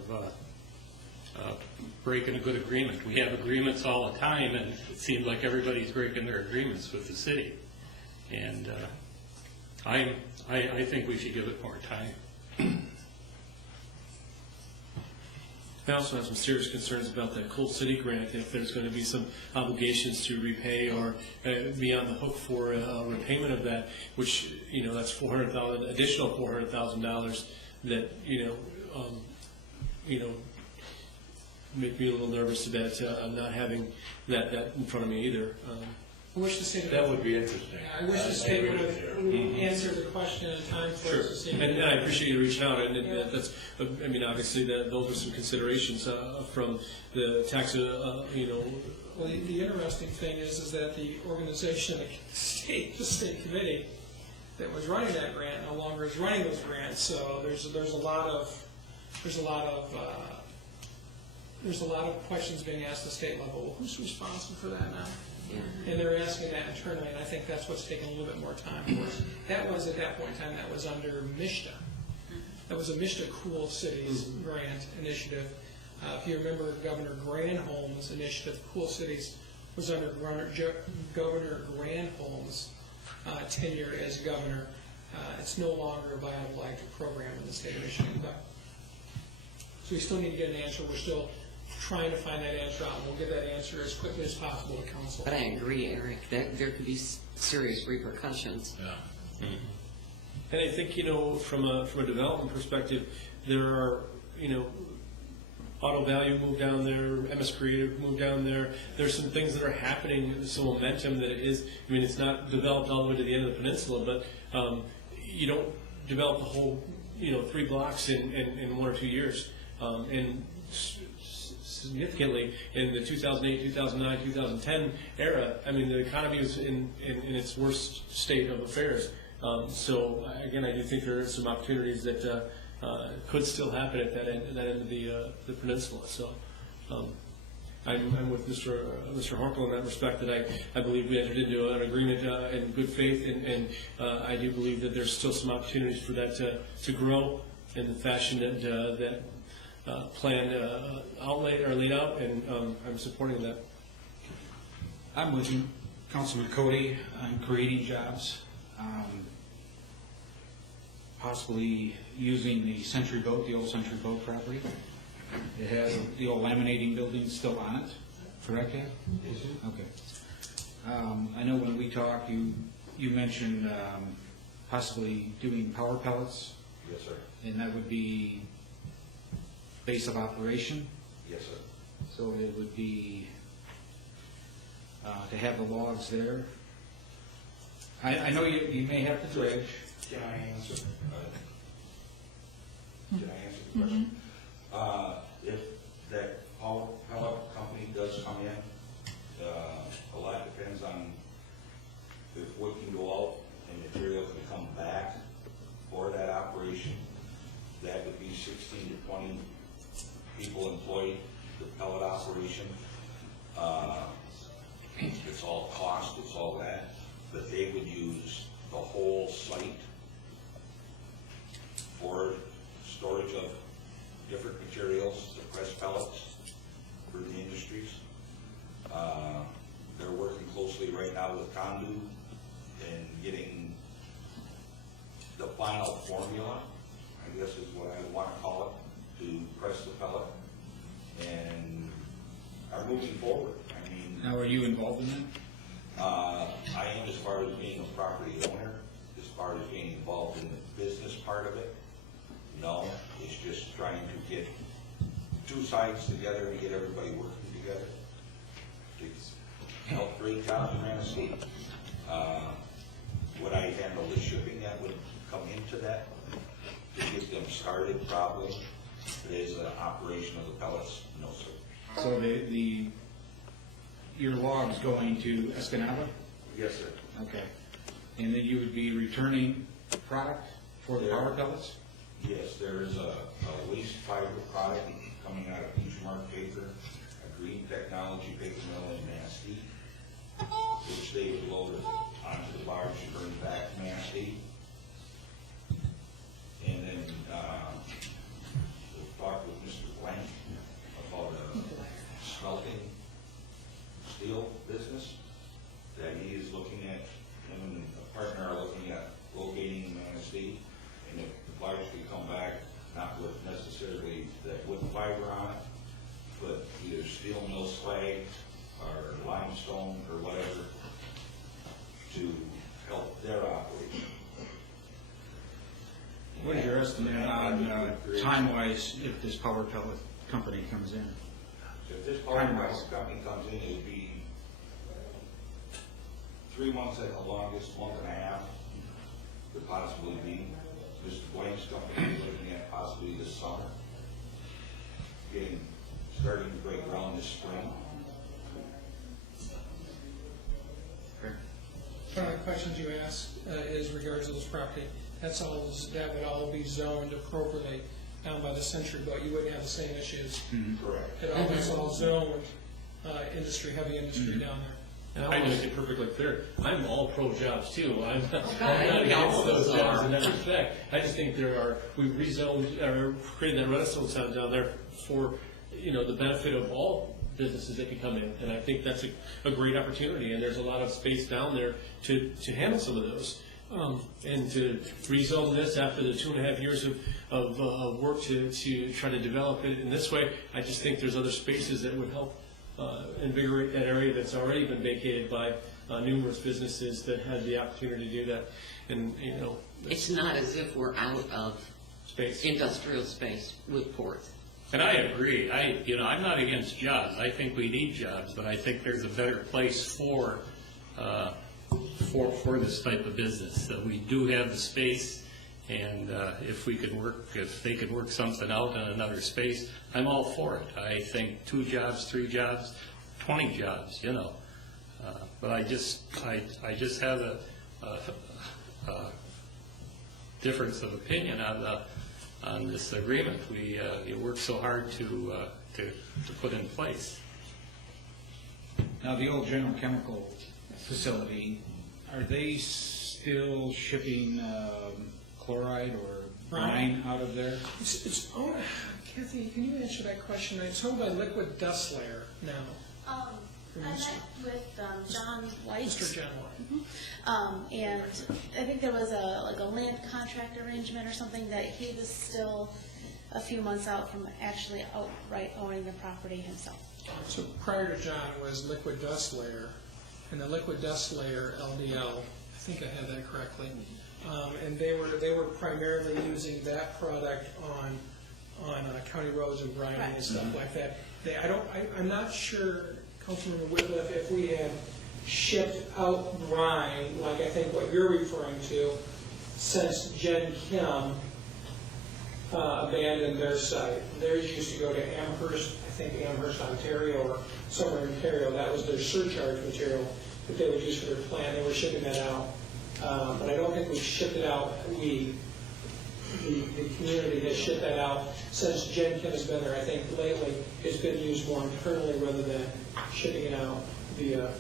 breaking a good agreement. We have agreements all the time, and it seems like everybody's breaking their agreements with the city. And I think we should give it more time. I also have some serious concerns about that Coal City grant, if there's going to be some obligations to repay or be on the hook for repayment of that, which, that's $400,000, additional $400,000 that, make me a little nervous about not having that in front of me either. I wish the state That would be interesting. I wish the state would have answered the question in time for us to see. And I appreciate you reaching out, and that's, obviously those are some considerations from the tax, Well, the interesting thing is that the organization, the state committee that was running that grant no longer is running those grants. So there's a lot of questions being asked at the state level. Well, who's responsible for that now? And they're asking that internally, and I think that's what's taking a little bit more time for us. That was, at that point in time, that was under MISTA. That was a MISTA Cool Cities grant initiative. If you remember Governor Granholm's initiative, Cool Cities was under Governor Granholm's tenure as governor. It's no longer a viable active program in the state of Michigan. So we still need to get an answer. We're still trying to find that answer out, and we'll get that answer as quickly as possible to council. But I agree, Eric, that there could be serious repercussions. Yeah. And I think, from a development perspective, there are, Auto Value moved down there, MS Creative moved down there. There's some things that are happening, some momentum that it is. It's not developed all the way to the end of the peninsula, but you don't develop the whole, 3 blocks in 1 or 2 years. And significantly in the 2008, 2009, 2010 era, the economy was in its worst state of affairs. So again, I do think there are some opportunities that could still happen at that end of the peninsula. So I'm with Mr. Horkel in that respect, that I believe we entered into an agreement in good faith, and I do believe that there's still some opportunities for that to grow in the fashion that plan laid out, and I'm supporting that. I'm with you, Councilman Cody, on creating jobs, possibly using the Century Boat, the old Century Boat property. It has the old laminating building still on it, correct, yeah? Okay. I know when we talked, you mentioned possibly doing power pellets. Yes, sir. And that would be base of operation. Yes, sir. So it would be to have the logs there. I know you may have to dredge. Can I answer? Can I answer the question? If that power pellet company does come in, a lot depends on if wood can go out and material can come back for that operation. That would be 16 to 20 people employed, the pellet operation. It's all cost, it's all that, but they would use the whole site for storage of different materials, the press pellets for the industries. They're working closely right now with Condu and getting the final formula, I guess is what I want to call it, to press the pellet, and are moving forward. Now, are you involved in that? I am, as far as being a property owner, as far as being involved in the business part of it. No, it's just trying to get two sides together and get everybody working together to help create jobs in Manistee. Would I handle the shipping that would come into that to get them started? Probably. It is an operation of the pellets? No, sir. So your log's going to Escanaba? Yes, sir. Okay. And then you would be returning product for the power pellets? Yes, there is a waste fiber product coming out of Beachmark Paper, a green technology paper mill in Manistee, which they would load onto the barge and bring back to Manistee. And then we'll talk with Mr. Blank about a smelting steel business that he is looking at. Him and a partner are looking at locating in Manistee. And if the barge could come back, not with necessarily that wood fiber on it, but either steel mill slag or limestone or whatever to help their operation. What is your estimate on time-wise if this power pellet company comes in? So if this power pellet company comes in, it would be 3 months at the longest, month and a half, could possibly be. Mr. Blake's company is looking at possibly this summer, starting to break ground this spring. One of the questions you asked is regards to this property. That would all be zoned appropriately down by the Century Boat. You wouldn't have the same issues. Correct. It's all zoned industry, heavy industry down there. And I want to make it perfectly clear, I'm all pro jobs too. I'm not against those jobs in that respect. I just think we've rezoned, or created that renaissance town down there for, the benefit of all businesses that can come in. And I think that's a great opportunity, and there's a lot of space down there to handle some of those. And to rezone this after the 2.5 years of work to try to develop it in this way, I just think there's other spaces that would help invigorate that area that's already been vacated by numerous businesses that had the opportunity to do that. And, It's not as if we're out of space. Industrial space with ports. And I agree. I'm not against jobs. I think we need jobs, but I think there's a better place for this type of business. That we do have the space, and if they could work something out in another space, I'm all for it. I think 2 jobs, 3 jobs, 20 jobs, But I just have a difference of opinion on this agreement. You work so hard to put in place. Now, the old General Chemical facility, are they still shipping chloride or brine out of there? It's owned, Kathy, can you answer that question? It's owned by Liquid Dust Layer now. I met with John White. Mr. John White. And I think there was a land contract arrangement or something that he was still a few months out from actually outright owning the property himself. So prior to John was Liquid Dust Layer, and the Liquid Dust Layer, LDL, I think I have that correctly, and they were primarily using that product on county roads and brine and stuff like that. I'm not sure, Councilman Whitliff, if we had shipped out brine, like I think what you're referring to, since Gen Chem abandoned their site. Theirs used to go to Amherst, I think Amherst, Ontario, or somewhere in Ontario. That was their surcharge material that they would use for their plant. They were shipping that out. But I don't think we shipped it out. The community has shipped that out since Gen Chem has been there. I think lately it's been used more internally rather than shipping it out via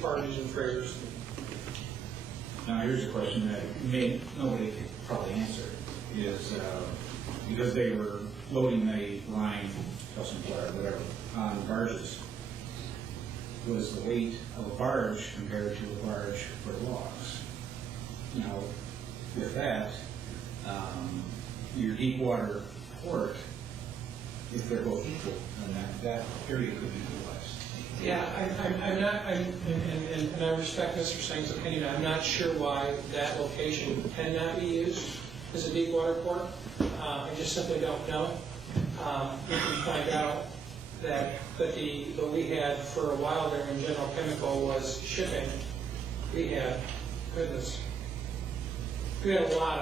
barges and freighters. Now, here's a question that nobody could probably answer, is because they were loading the line, calcium chloride, whatever, on barges, was the weight of a barge compared to a barge for logs. Now, with that, your deep water port, if they're both equal, then that area could be utilized. Yeah, I'm not, and I respect Mr. Singh's opinion. I'm not sure why that location cannot be used. is a deep water port. I just simply don't know. We can find out that what we had for a while there when General Chemical was shipping, we had, goodness, we had a lot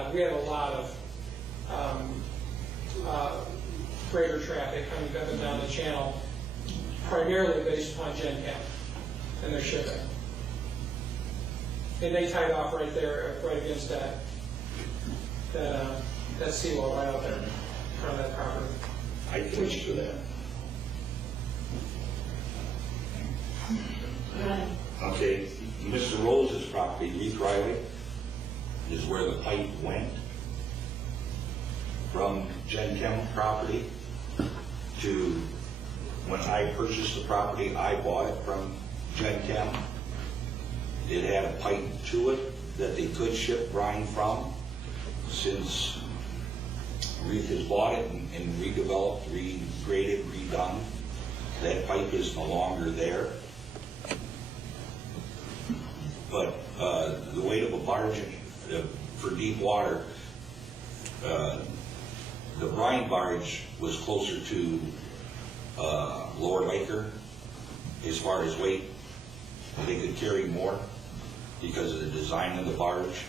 of freighter traffic coming up and down the channel, primarily based upon Gen Chem and their shipping. And they tied off right there, right against that seawall right out there in front of that property. I think Which that. Okay, Mr. Rose's property, Leith Riley, is where the pipe went from Gen Chem property to, when I purchased the property, I bought it from Gen Chem. It had a pipe to it that they could ship brine from. Since Leith has bought it and redeveloped, regraded, redone, that pipe is no longer there. But the weight of a barge for deep water, the brine barge was closer to Lower Laker as far as weight. They could carry more because of the design of the barge,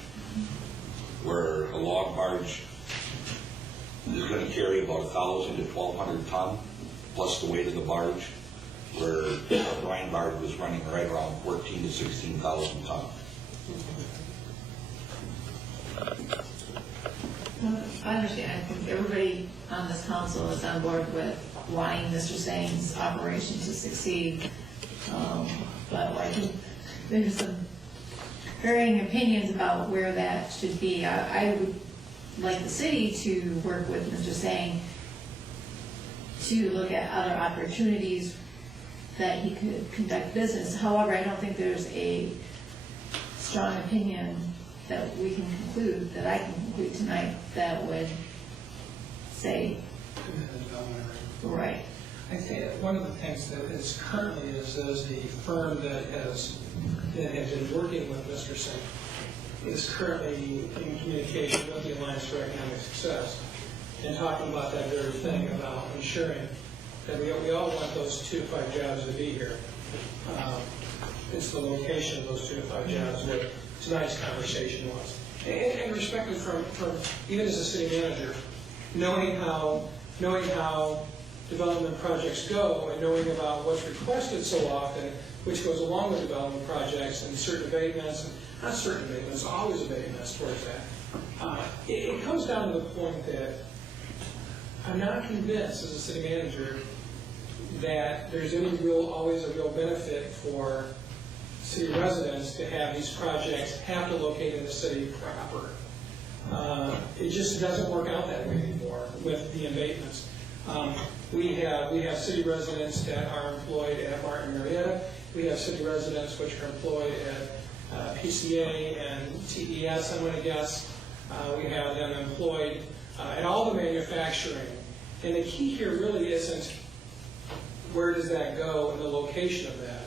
where a log barge is going to carry about 1,000 to 1,200 ton plus the weight of the barge, where a brine barge was running right around 14 to 16,000 ton. I understand. I think everybody on this council is on board with wanting Mr. Singh's operation to succeed. But I think there's some varying opinions about where that should be. I would like the city to work with Mr. Singh to look at other opportunities that he could conduct business. However, I don't think there's a strong opinion that we can conclude, that I can conclude tonight, that would say, right. I think one of the things that is currently is the firm that has been working with Mr. Singh is currently in communication with the Alliance for Economic Success and talking about that very thing about ensuring that we all want those 2 to 5 jobs to be here. It's the location of those 2 to 5 jobs what tonight's conversation was. And respected from even as a city manager, knowing how development projects go and knowing about what's requested so often, which goes along with development projects and certain abatements, and not certain abatements, always abatements towards that. It comes down to the point that I'm not convinced as a city manager that there's always a real benefit for city residents to have these projects have to locate in the city proper. It just doesn't work out that way anymore with the abatements. We have city residents that are employed at Martin Marietta. We have city residents which are employed at PCA and TES, I'm going to guess. We have them employed at all the manufacturing. And the key here really isn't where does that go and the location of that.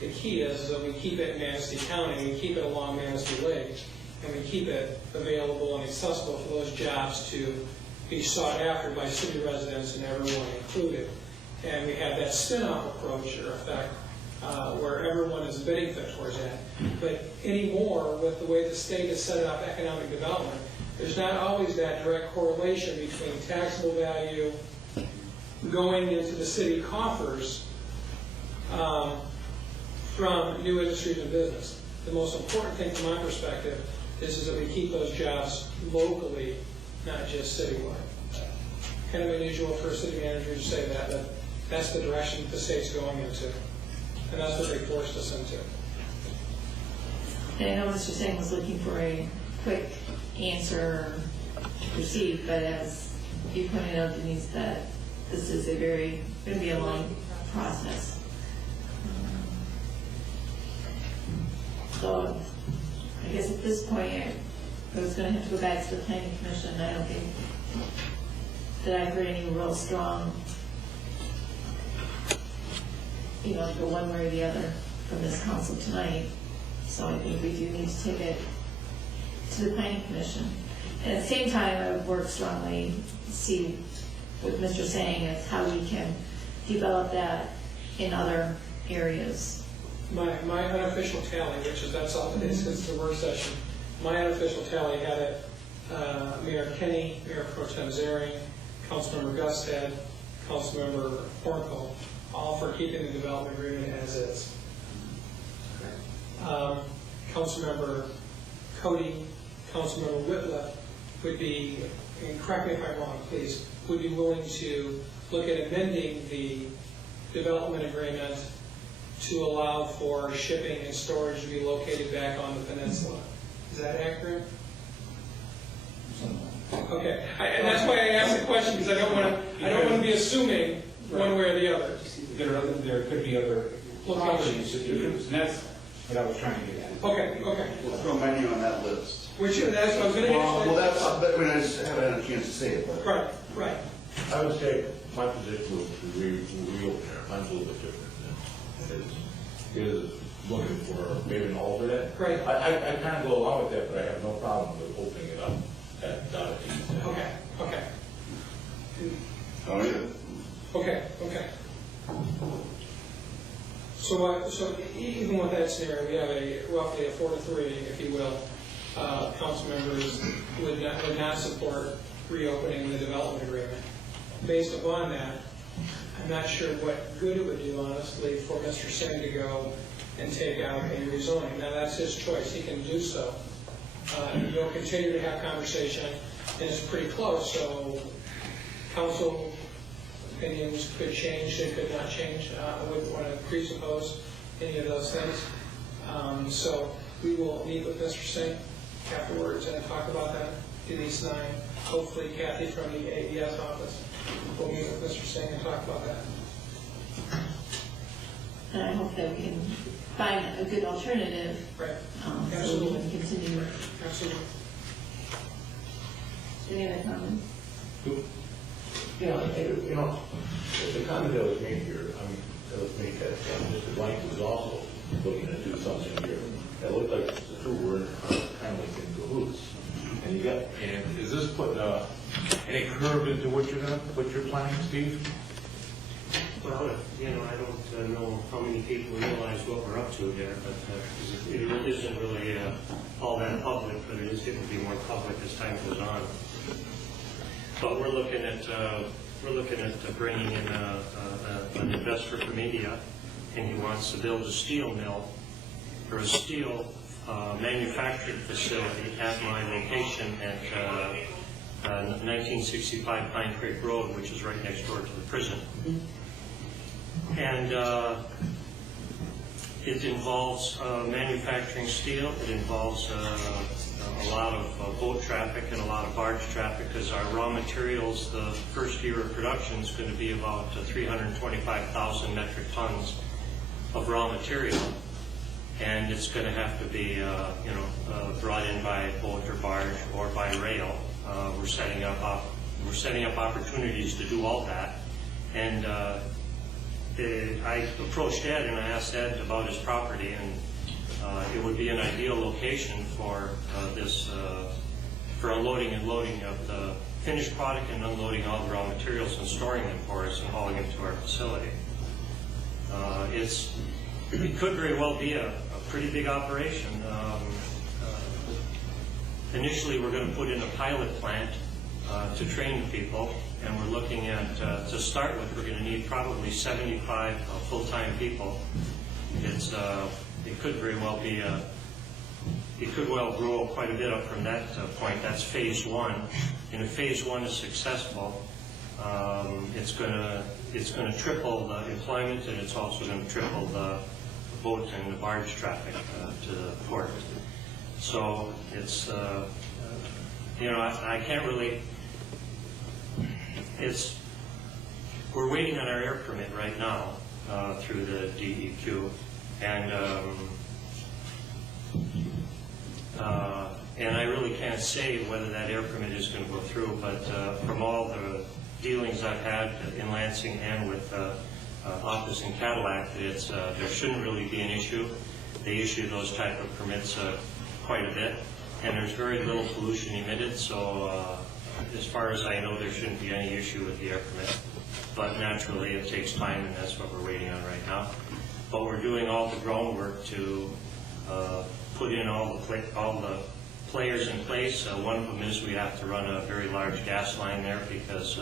The key is that we keep it in Manistee County, we keep it along Manistee Lake, and we keep it available and accessible for those jobs to be sought after by city residents and everyone included. And we have that spin-off approach or effect where everyone is bidding towards that. But anymore, with the way the state has set up economic development, there's not always that direct correlation between taxable value going into the city coffers from new industries and business. The most important thing from my perspective is that we keep those jobs locally, not just citywide. Kind of unusual for a city manager to say that, but that's the direction the state's going into. And that's what they forced us into. And I know Mr. Singh was looking for a quick answer to proceed, but as you pointed out, Denise, that this is going to be a long process. So I guess at this point, I was going to have to go back to the planning commission. I don't think that I've heard any real strong, go one way or the other from this council tonight. So I think we do need to take it to the planning commission. And at the same time, I would work strongly, see what Mr. saying is how we can develop that in other areas. My unofficial tally, which is, that's all it is, because it's a work session, my unofficial tally had it, Mayor Kenny, Mayor Pro Tem Zaring, Councilmember Gusted, Councilmember Hornko, all for keeping the development agreement as is. Councilmember Cody, Councilmember Whitla would be, and correct me if I'm wrong, please, would be willing to look at amending the development agreement to allow for shipping and storage to be located back on the peninsula. Is that accurate? Okay, and that's why I asked the question, because I don't want to be assuming one way or the other. There could be other properties to do, and that's what I was trying to get at. Okay. We'll throw many on that list. Which, that's what I was going to ask. Well, that's, I just haven't had a chance to say it, but. Right. I would say my position would be real there. Mine's a little bit different than his. Is looking for maybe an alternate. Right. I kind of go along with that, but I have no problem with opening it up at East. Okay. Oh, yeah. Okay. So even with that scenario, we have roughly a 4-3, if you will. Council members would not support reopening the development agreement. Based upon that, I'm not sure what good it would do, honestly, for Mr. Singh to go and take out a rezoning. Now, that's his choice. He can do so. We'll continue to have conversation, and it's pretty close, so council opinions could change, they could not change. I wouldn't want to presuppose any of those things. So we will meet with Mr. Singh afterwards and talk about that, Denise and I. Hopefully Kathy from the AES office will meet with Mr. Singh and talk about that. And I hope that we can find a good alternative. Right. So we Absolutely. can continue. Absolutely. Any other comments? Yeah, the comment that was made here, that was made that Mr. Blank was also looking to do something here. It looked like the two were kind of like in cahoots. And is this putting any curve into what you're planning, Steve? Well, I don't know how many people realize what we're up to there, but it isn't really all that public, but it is getting to be more public as time goes on. But we're looking at bringing in an investor from India, and he wants to build a steel mill or a steel manufacturing facility at my location at 1965 Pine Creek Road, which is right next door to the prison. And it involves manufacturing steel. It involves a lot of boat traffic and a lot of barge traffic, because our raw materials, the first year of production is going to be about 325,000 metric tons of raw material. And it's going to have to be, brought in by boat or barge or by rail. We're setting up opportunities to do all that. And I approached Ed and I asked Ed about his property, and it would be an ideal location for for unloading and loading of the finished product and unloading all the raw materials and storing them for us and hauling them to our facility. It could very well be a pretty big operation. Initially, we're going to put in a pilot plant to train people, and we're looking at, to start with, we're going to need probably 75 full-time people. It could very well be it could well grow quite a bit up from that point. That's phase one. And if phase one is successful, it's going to triple the employment, and it's also going to triple the boat and the barge traffic to the port. So it's, I can't really, we're waiting on our air permit right now through the DEQ, and I really can't say whether that air permit is going to go through, but from all the dealings I've had in Lansing and with office in Cadillac, there shouldn't really be an issue. They issue those type of permits quite a bit. and there's very little pollution emitted, so as far as I know, there shouldn't be any issue with the air permit. But naturally, it takes time, and that's what we're waiting on right now. But we're doing all the groundwork to put in all the players in place. One of them is we have to run a very large gas line there because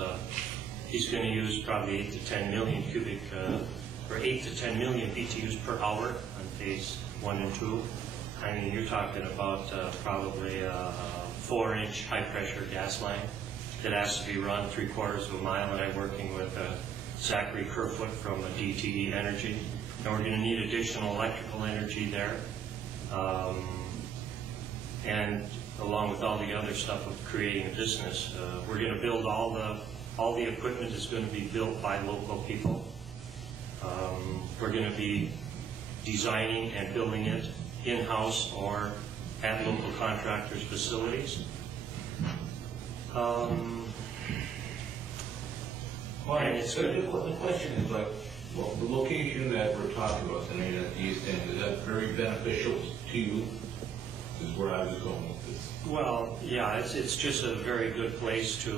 he's going to use probably 8 to 10 million cubic, or 8 to 10 million BTUs per hour on phase 1 and 2. I mean, you're talking about probably a 4-inch high-pressure gas line that has to be run 3/4 of a mile, and I'm working with Zachary Kerfoot from DTE Energy. And we're going to need additional electrical energy there. And along with all the other stuff of creating a business, we're going to build all the equipment is going to be built by local people. We're going to be designing and building it in-house or at local contractors' facilities. The question is like, well, the location that we're talking about tonight at the east end, is that very beneficial to you? Is where I was going with this. Well, yeah, it's just a very good place to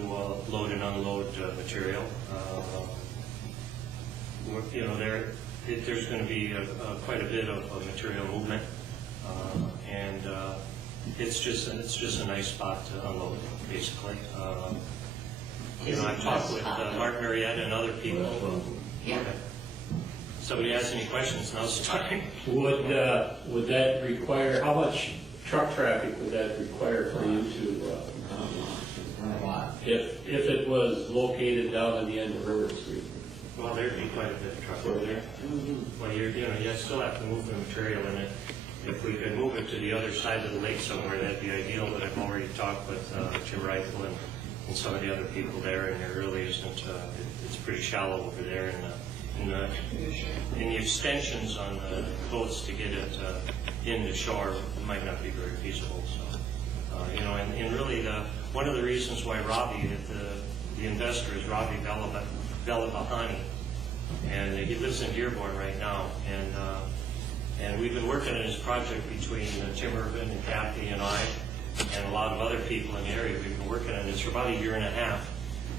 load and unload material. You know, there's going to be quite a bit of material movement, and it's just a nice spot to unload, basically. You know, I've talked with Mark Marietta and other people. Yeah. Okay. Somebody has any questions, now's the time. Would that require, how much truck traffic would that require for you to, if it was located down at the end of River Street? Well, there'd be quite a bit of truck there. Well, you still have to move the material in it. If we could move it to the other side of the lake somewhere, that'd be ideal, but I've already talked with Jim Rifle and some of the other people there, and there really isn't, it's pretty shallow over there, and the extensions on the boats to get it in the shore might not be very feasible. So, you know, and really one of the reasons why Robbie, the investor, is Robbie Belabahani, and he lives in Dearborn right now, and we've been working on his project between Tim Urban and Kathy and I, and a lot of other people in the area. We've been working on this for about 1.5 years,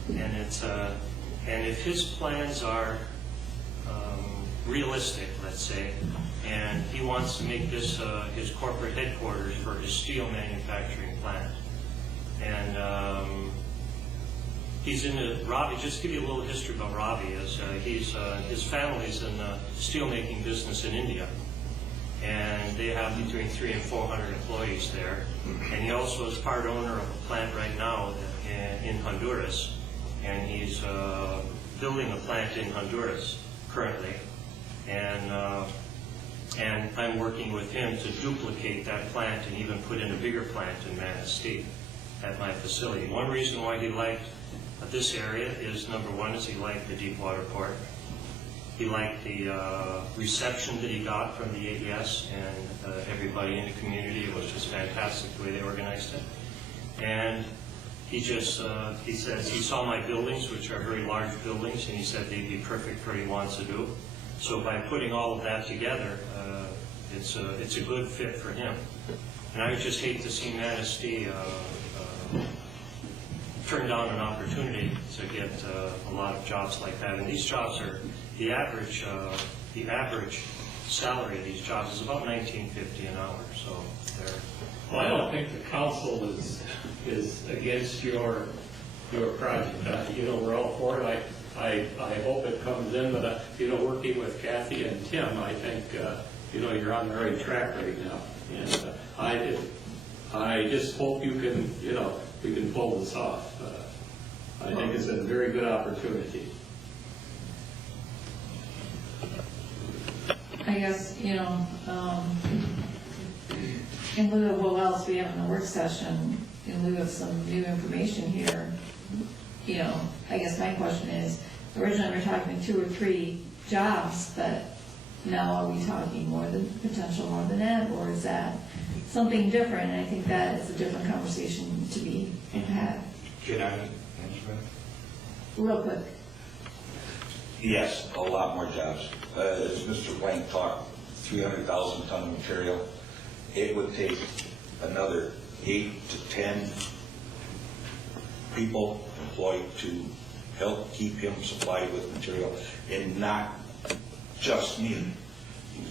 and it's and if his plans are realistic, let's say, and he wants to make this his corporate headquarters for his steel manufacturing plant, and he's in the Robbie. Just to give you a little history about Robbie, is his family's in the steelmaking business in India, and they have between 300 and 400 employees there. And he also is part owner of a plant right now in Honduras, and he's building a plant in Honduras currently, and I'm working with him to duplicate that plant and even put in a bigger plant in Manistee at my facility. One reason why he liked this area is, number one, is he liked the deep water port. He liked the reception that he got from the ABS and everybody in the community. It was just fantastic the way they organized it. And he just, he says, he saw my buildings, which are very large buildings, and he said they'd be perfect for what he wants to do. So by putting all of that together, it's a good fit for him. And I would just hate to see Manistee turn down an opportunity to get a lot of jobs like that. And these jobs are, the average salary of these jobs is about $19.50 an hour. So they're. Well, I don't think the council is against your project. You know, we're all for it. I hope it comes in, but you know, working with Kathy and Tim, I think you know, you're on the right track right now. And I just hope you can, you know, we can pull this off. I think it's a very good opportunity. I guess, you know, in lieu of what else we have in the work session, in lieu of some new information here, you know, I guess my question is, originally we were talking 2 or 3 jobs, but now are we talking more than that, or is that something different? And I think that is a different conversation to be had. Can I answer that? Real quick. Yes, a lot more jobs. As Mr. Blank talked, 300,000 ton of material. It would take another 8 to 10 people employed to help keep him supplied with material, and not just me.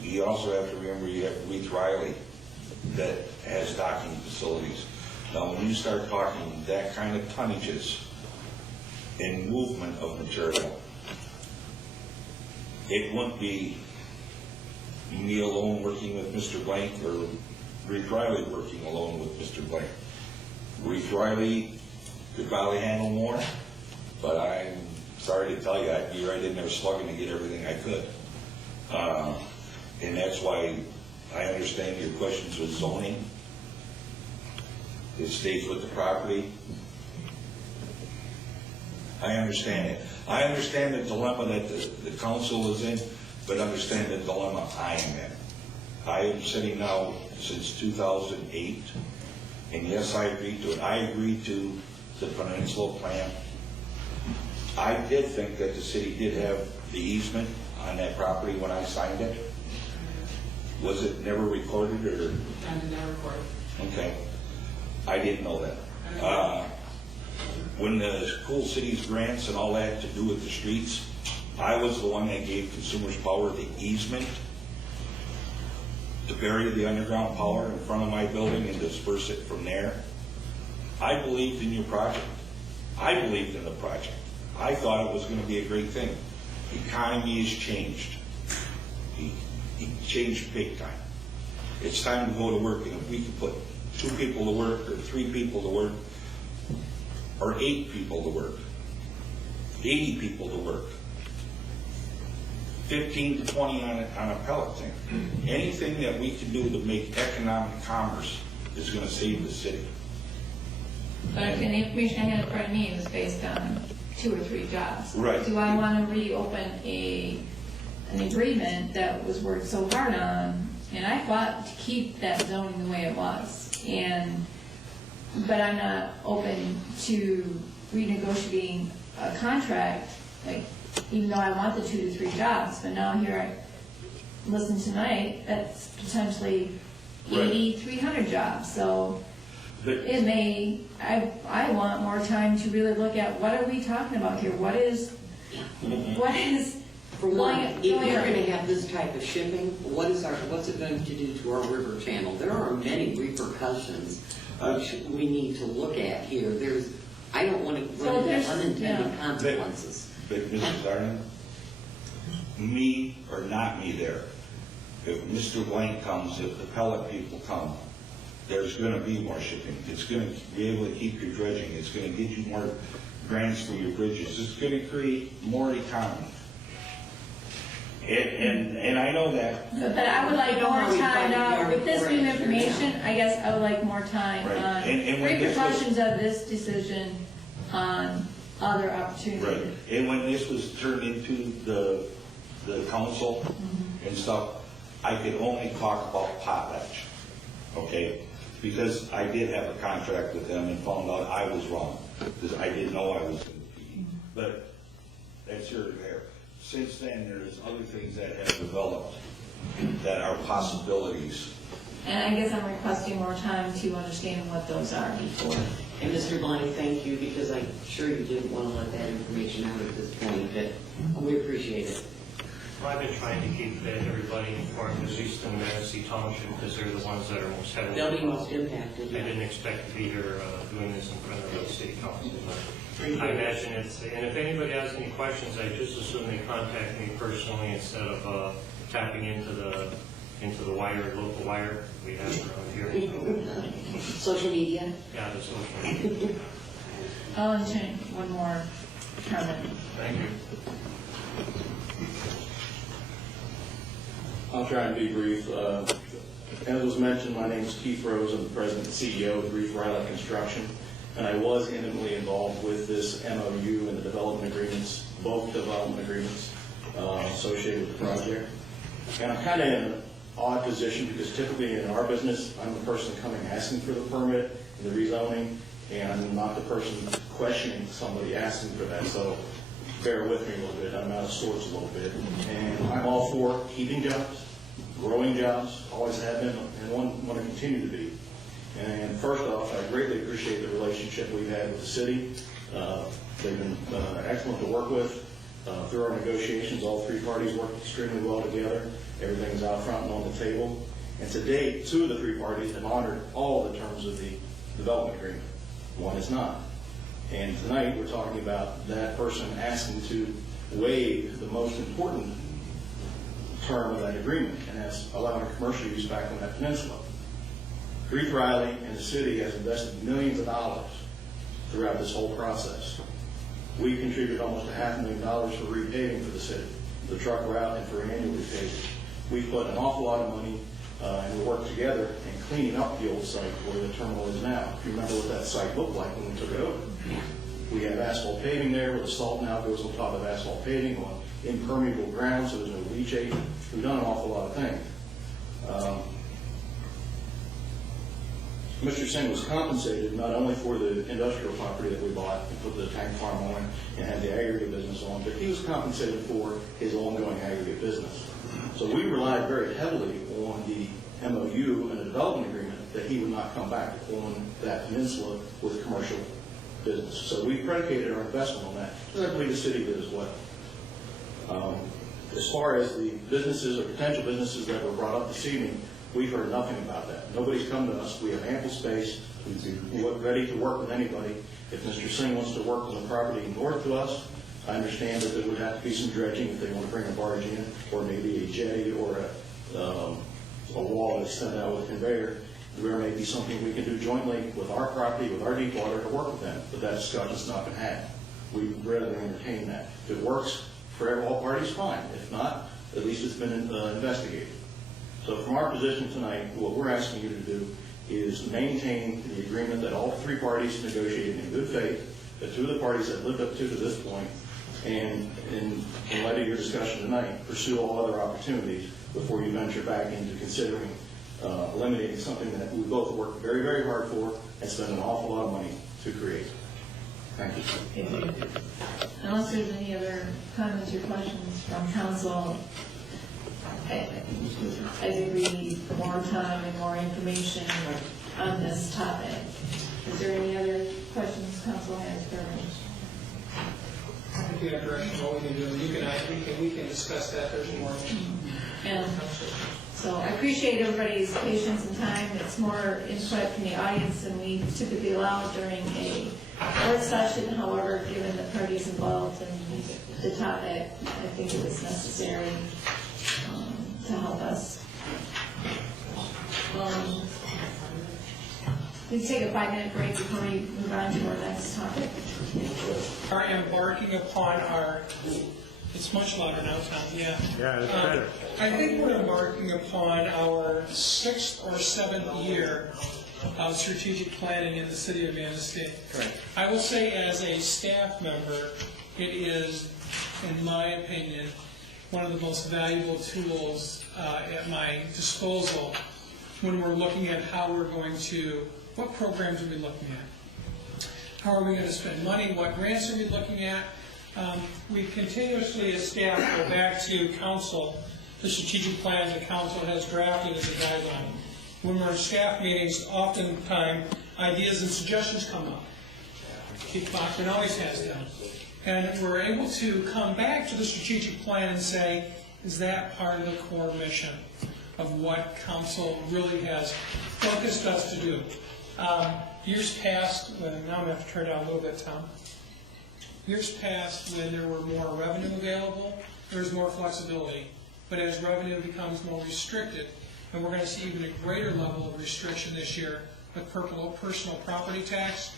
You also have to remember you have Ruth Riley that has docking facilities. Now, when you start talking that kind of tonnages and movement of material, it wouldn't be me alone working with Mr. Blank or Ruth Riley working alone with Mr. Blank. Ruth Riley could probably handle more, but I'm sorry to tell you, I'd be right in there slugging to get everything I could. And that's why I understand your questions with zoning. It stays with the property. I understand it. I understand the dilemma that the council is in, but understand the dilemma I am in. I am sitting now since 2008, and yes, I agreed to it. I agreed to the peninsula plan. I did think that the city did have the easement on that property when I signed it. Was it never recorded, or? I did not record it. Okay. I didn't know that. When the Cool Cities grants and all that to do with the streets, I was the one that gave Consumers Power the easement to bury the underground power in front of my building and disperse it from there. I believed in your project. I believed in the project. I thought it was going to be a great thing. The economy has changed. He changed big time. It's time to go to work, and if we can put 2 people to work, or 3 people to work, or 8 people to work, 80 people to work, 15 to 20 on a pellet tank. Anything that we can do to make economic commerce is going to save the city. But the information I had in front of me was based on 2 or 3 jobs. Right. Do I want to reopen an agreement that was worked so hard on, and I fought to keep that zoning the way it was, but I'm not open to renegotiating a contract, like, even though I want the 2 to 3 jobs, but now here I listen tonight, that's potentially 80, 300 jobs, so it may, I want more time to really look at what are we talking about here, what is For one, if going you're on? going to have this type of shipping, what's it going to do to our river channel? There are many repercussions which we need to look at here. I don't want to run into unintended consequences. But Mrs. Darden, me or not me there, if Mr. Blank comes, if the pellet people come, there's going to be more shipping. It's going to be able to keep your dredging. It's going to get you more grants for your bridges. It's going to create more economy. And I know that. But I would like more time now, with this new information, I guess I would like more time Right. on And when this repercussions of this decision on other opportunities. Right, and when this was turned into the council and stuff, I could only talk about potlatch, okay? Because I did have a contract with them and found out I was wrong, because I didn't know I was in the PD. But that's here and there. Since then, there's other things that have developed that are possibilities. And I guess I'm requesting more time to understand what those are before. And Mr. Blaney, thank you, because I'm sure you didn't want to let that information out at this point, but we appreciate it. Well, I've been trying to keep everybody informed, at least in Manistee Township, because they're the ones that are most heavily They'll be involved. most impacted. I didn't expect to be here doing this in front of the city council, but I imagine and if anybody has any questions, I just assume they contact me personally instead of tapping into the wire, local wire we have around here. Social media? Yeah, the social media. I'll entertain one more comment. Thank you. I'll try and be brief. As was mentioned, my name is Keith Rose. I'm the president and CEO of Ruth Riley Construction, and I was intimately involved with this MOU and the development agreements, both development agreements associated with the project. And I'm kind of in an odd position because typically in our business, I'm the person coming asking for the permit and the rezoning, and I'm not the person questioning somebody asking for that. So bear with me a little bit. I'm out of sorts a little bit. And I'm all for keeping jobs, growing jobs, always have been, and want to continue to be. And first off, I greatly appreciate the relationship we've had with the city. They've been excellent to work with. Through our negotiations, all three parties worked extremely well together. Everything's out front and on the table. And to date, 2 of the 3 parties have honored all the terms of the development agreement. One is not. And tonight, we're talking about that person asking to waive the most important term of that agreement, and that's allowing commercial use back on that peninsula. Reeve Riley and the city has invested millions of dollars throughout this whole process. We contributed almost $500,000 for repaving for the city, the truck route, and for annual repaving. We've put an awful lot of money and we worked together in cleaning up the old site where the terminal is now. If you remember what that site looked like when we took it over. We have asphalt paving there where the salt now goes on top of asphalt paving on impermeable ground so there's no leachate. We've done an awful lot of things. Mr. Singh was compensated not only for the industrial property that we bought and put the tank farm on and had the aggregate business on, but he was compensated for his ongoing aggregate business. So we relied very heavily on the MOU and the development agreement that he would not come back on that peninsula with commercial business. So we predicated our investment on that. So I believe the city did as well. As far as the businesses or potential businesses that were brought up this evening, we've heard nothing about that. Nobody's come to us. We have ample space. We're ready to work with anybody. If Mr. Singh wants to work on the property north to us, I understand that there would have to be some dredging if they want to bring a barge in, or maybe a jetty or a wall that's sent out with a conveyor. There may be something we can do jointly with our property, with our deep water, to work with them. But that discussion's not been had. We'd rather entertain that. If it works for all parties, fine. If not, at least it's been investigated. So from our position tonight, what we're asking you to do is maintain the agreement that all 3 parties negotiated in good faith, the 2 of the parties have lived up to this point, and in light of your discussion tonight, pursue all other opportunities before you venture back into considering eliminating something that we both worked very, very hard for and spent an awful lot of money to create. Thank you. Unless there's any other comments or questions from council, I think we need more time and more information on this topic. Is there any other questions council has for me? I think we have direction of what we can do, and we can discuss that. There's more. And so I appreciate everybody's patience and time. It's more input from the audience than we typically allow during a work session. However, given the parties involved and the topic, I think it was necessary to help us. Let's take a 5-minute break before we move on to our next topic. Are embarking upon our, it's much louder now, Tom, yeah. Yeah, it's better. I think we're embarking upon our 6th or 7th year of strategic planning in the city of Manistee. Correct. I will say as a staff member, it is, in my opinion, one of the most valuable tools at my disposal when we're looking at how we're going to, what programs are we looking at? How are we going to spend money? What grants are we looking at? We continuously, as staff, go back to council, the strategic plan the council has drafted as a guideline. When we're in staff meetings, oftentimes ideas and suggestions come up. Keith Bachman always has them. And we're able to come back to the strategic plan and say, is that part of the core mission of what council really has focused us to do? Years past, now I'm going to have to turn down a little bit, Tom. Years past, when there were more revenue available, there was more flexibility. But as revenue becomes more restricted, and we're going to see even a greater level of restriction this year with personal property tax,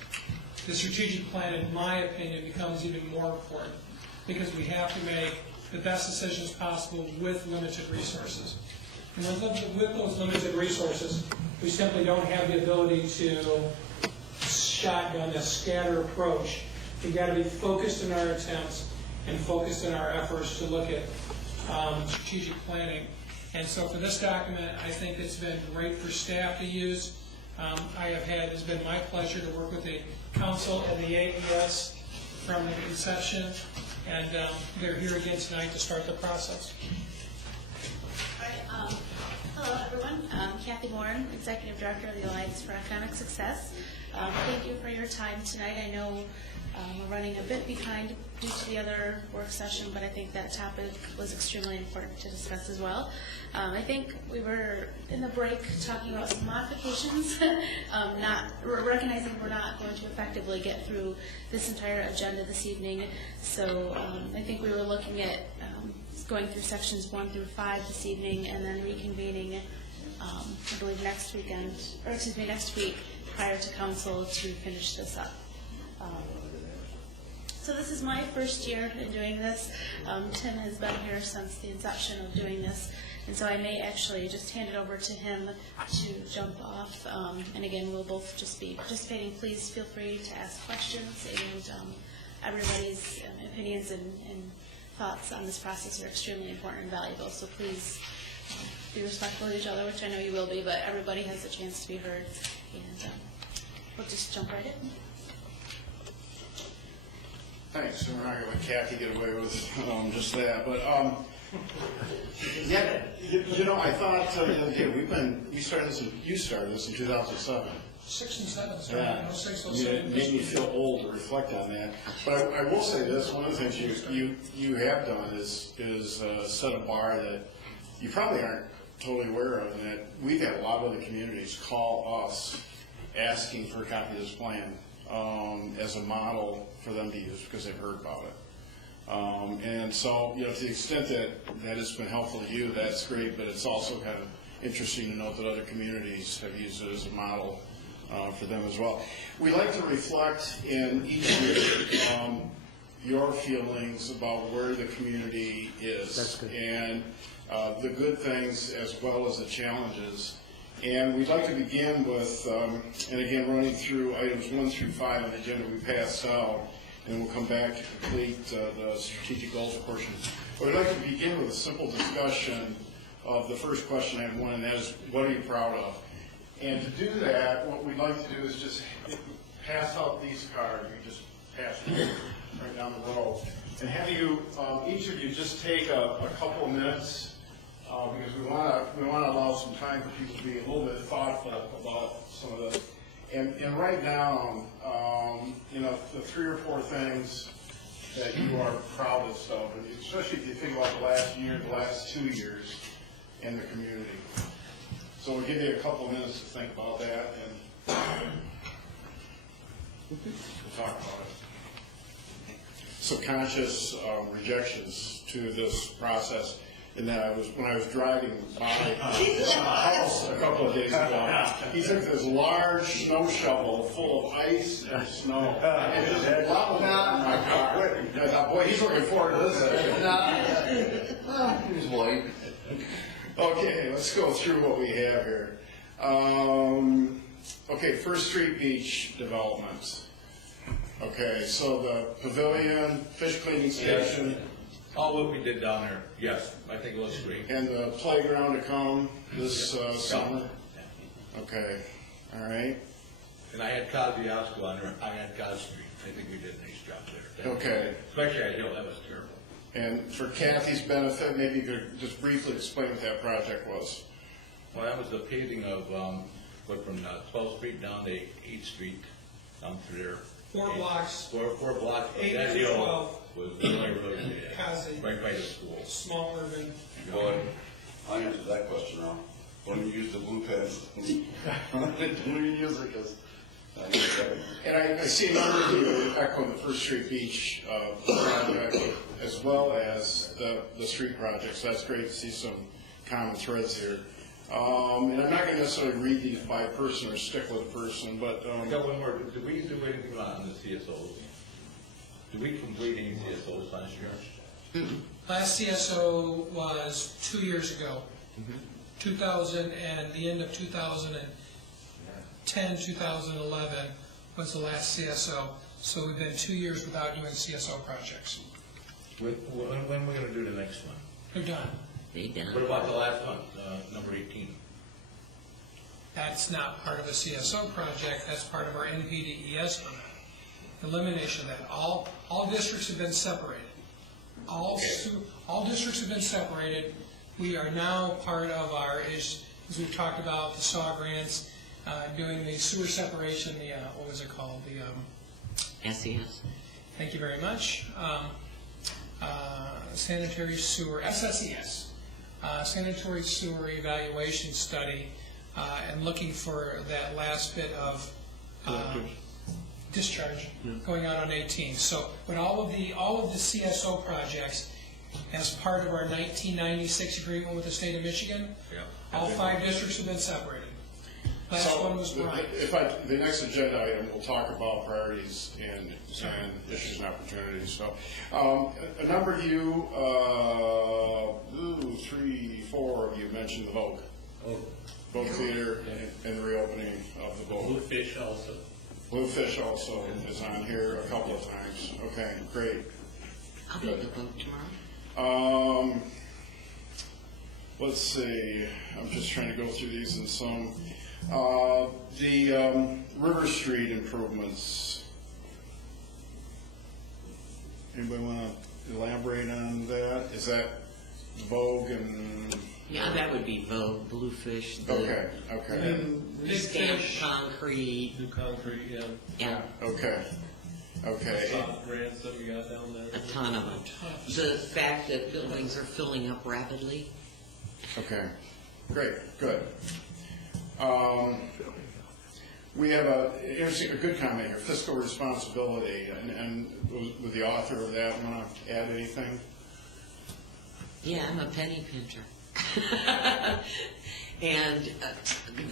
the strategic plan, in my opinion, becomes even more important because we have to make the best decisions possible with limited resources. And with those limited resources, we simply don't have the ability to shotgun a scatter approach. We've got to be focused in our attempts and focused in our efforts to look at strategic planning. And so for this document, I think it's been great for staff to use. It's been my pleasure to work with the council and the AES from the inception, and they're here again tonight to start the process. Hello, everyone. Kathy Warren, Executive Director of the Alliance for Economic Success. Thank you for your time tonight. I know we're running a bit behind due to the other work session, but I think that topic was extremely important to discuss as well. I think we were in the break talking about some modifications, recognizing we're not going to effectively get through this entire agenda this evening. So I think we were looking at going through sections 1 through 5 this evening, and then reconvening, I believe next week prior to council to finish this up. So this is my first year in doing this. Tim has been here since the inception of doing this, and so I may actually just hand it over to him to jump off. And again, we'll both just be participating. Please feel free to ask questions, and everybody's opinions and thoughts on this process are extremely important and valuable. So please be respectful of each other, which I know you will be, but everybody has a chance to be heard. And we'll just jump right in. Thanks. We're not going to let Kathy get away with just that. But, yeah, you know, I thought the other day, you started this in 2007. 6 and 7, sorry. Yeah. No, 6 or It 7. made me feel old to reflect on that. But I will say this, one of the things you have done is set a bar that you probably aren't totally aware of, and that we've had a lot of other communities call us asking for a copy of this plan as a model for them to use because they've heard about it. And so, you know, to the extent that it's been helpful to you, that's great, but it's also kind of interesting to note that other communities have used it as a model for them as well. We like to reflect in each year your feelings about where the community is. That's good. And the good things as well as the challenges. And we'd like to begin with, and again, running through items 1 through 5 on the agenda we passed out, and then we'll come back to complete the strategic goals portion. But we'd like to begin with a simple discussion of the first question I have one, and that is, what are you proud of? And to do that, what we'd like to do is just pass out these cards. We just pass them right down the row. And have you, each of you, just take a couple of minutes, because we want to allow some time for people to be a little bit thoughtful about some of this. And write down, you know, the 3 or 4 things that you are proudest of, and especially if you think about the last year, the last 2 years in the community. So we'll give you a couple of minutes to think about that, and we'll talk about it. Subconscious rejections to this process. And then when I was driving by the house a couple of days ago, he took this large snow shovel full of ice and snow, and just leveled it on my car. And I thought, boy, he's looking forward to this. He was white. Okay, let's go through what we have here. Okay, First Street Beach development. Okay, so the pavilion, fish cleaning station. All what we did down there, yes, I think it looks great. And the playground to come this summer? Okay, all right. And I had Kosciuszko on there, I had Cos Street, I think we did a nice job there. Okay. Especially at Hill, that was terrible. And for Kathy's benefit, maybe you could just briefly explain what that project was. Well, that was the paving of, what, from 12th Street down to 8th Street, down through there. 4 blocks. Four blocks. 8 That through hill 12. Was really, really Cosy. right by the school. Small urban. Well, I answered that question wrong. When you use the blue pen, when you use it, because And I see a number of you echoing the First Street Beach project as well as the street projects. So that's great to see some common threads here. And I'm not going to necessarily read these by person or stick with a person, but... I got one more. Did we do anything on the CSOs? Did we complete any CSOs last year? Last CSO was 2 years ago. 2000 and the end of 2010, 2011 was the last CSO. So we've been 2 years without doing CSO projects. When are we going to do the next one? They're done. What about the last one, number 18? That's not part of a CSO project, that's part of our NPDES permit. Elimination of that. All districts have been separated. All districts have been separated. We are now part of our as we've talked about, the SAW grants, doing the sewer separation, the, what was it called? The, SES. thank you very much. Sanitary sewer, SSES, sanitary sewer evaluation study, and looking for that last bit of discharge going out on 18. So, but all of the CSO projects, as part of our 1996 agreement with the state of Michigan, all 5 districts have been separated. Last one was Bryan. The next agenda item, we'll talk about priorities and issues and opportunities. So, a number of you, 3, 4 of you mentioned the Vogue. Vogue Theater and the reopening of the Vogue. Bluefish also. Bluefish also is on here a couple of times. Okay, great. I'll be at the Vogue tomorrow. Let's see, I'm just trying to go through these in some. The River Street improvements. Anybody want to elaborate on that? Is that Vogue and? Yeah, that would be Vogue, Bluefish. Okay. Stamp concrete. New concrete, yeah. Yeah. Okay. Soft grants that we got down there. A ton of them. The fact that buildings are filling up rapidly. Okay, great, good. We have a good comment here, fiscal responsibility, and with the author of that, want to add anything? Yeah, I'm a penny pincher. And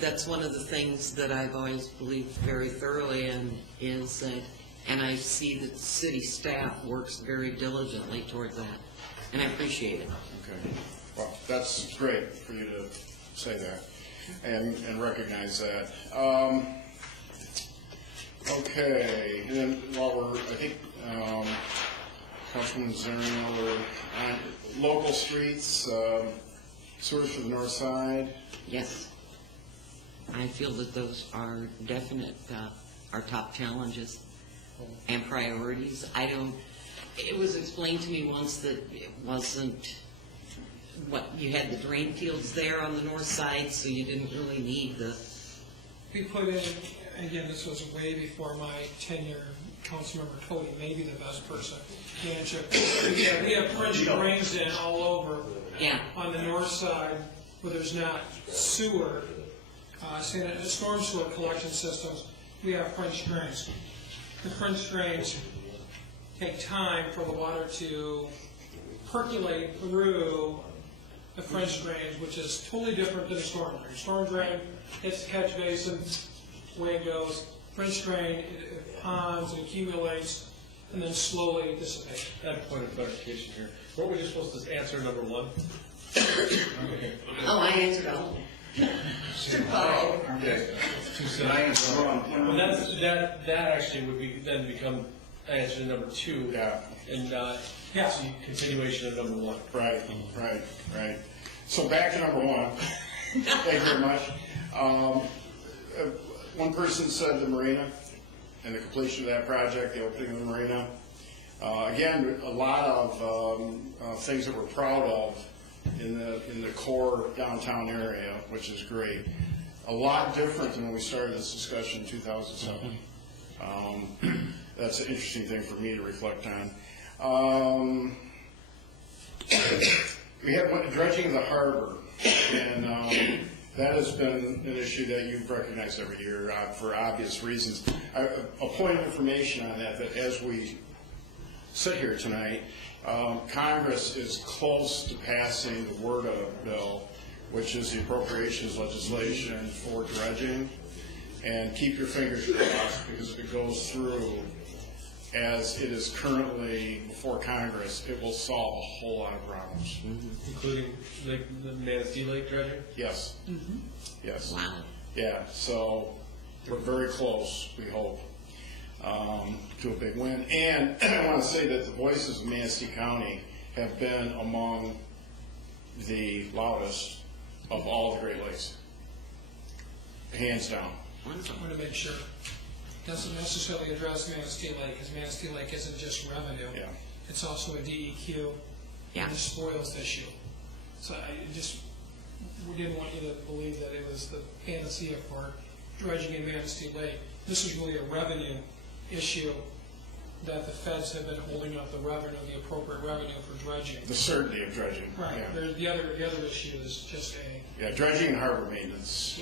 that's one of the things that I've always believed very thoroughly in, is that, and I see that city staff works very diligently towards that, and I appreciate it. Okay, well, that's great for you to say that and recognize that. Okay, and then while we're, I think, Councilman Zerino, we're on local streets, sewers for the north side. Yes. I feel that those are definite, our top challenges and priorities. It was explained to me once that it wasn't, you had the drain fields there on the north side, so you didn't really need the... We put in, again, this was way before my tenure, Councilmember Cody may be the best person to answer. Yeah, we have French drains in all over. Yeah. On the north side, where there's not sewer, storm sewer collection systems, we have French drains. The French drains take time for the water to percolate through the French drains, which is totally different than a storm drain. Storm drain hits the catch basin, away it goes. French drain, it ponds, it accumulates, and then slowly dissipates. I have a point of clarification here. Weren't we just supposed to answer number 1? Okay. Oh, I answered all of them. Okay. Can I answer wrong? Well, that actually would become answer to number 2. Yeah. And Yes. continuation of number 1. Right. So back to number 1. Thank you very much. One person said the marina and the completion of that project, the opening of the marina. Again, a lot of things that we're proud of in the core downtown area, which is great. A lot different than when we started this discussion in 2007. That's an interesting thing for me to reflect on. We have dredging of the harbor, and that has been an issue that you've recognized every year for obvious reasons. A point of information on that as we sit here tonight, Congress is close to passing the WRDA bill, which is the appropriations legislation for dredging. And keep your fingers crossed, because if it goes through as it is currently before Congress, it will solve a whole lot of problems. Including the Manistee Lake dredging? Yes. Yes. Wow. Yeah, so we're very close, we hope, to a big win. And I want to say that the voices of Manistee County have been among the loudest of all the Great Lakes. Hands down. I want to make sure it doesn't necessarily address Manistee Lake, because Manistee Lake isn't just revenue. Yeah. It's also a DEQ and a spoils issue. So we didn't want you to believe that it was the panacea for dredging in Manistee Lake. This is really a revenue issue that the feds have been holding up the revenue, the appropriate revenue for dredging. The certainty of dredging. Right. Yeah. The other issue is just Dredging and harbor maintenance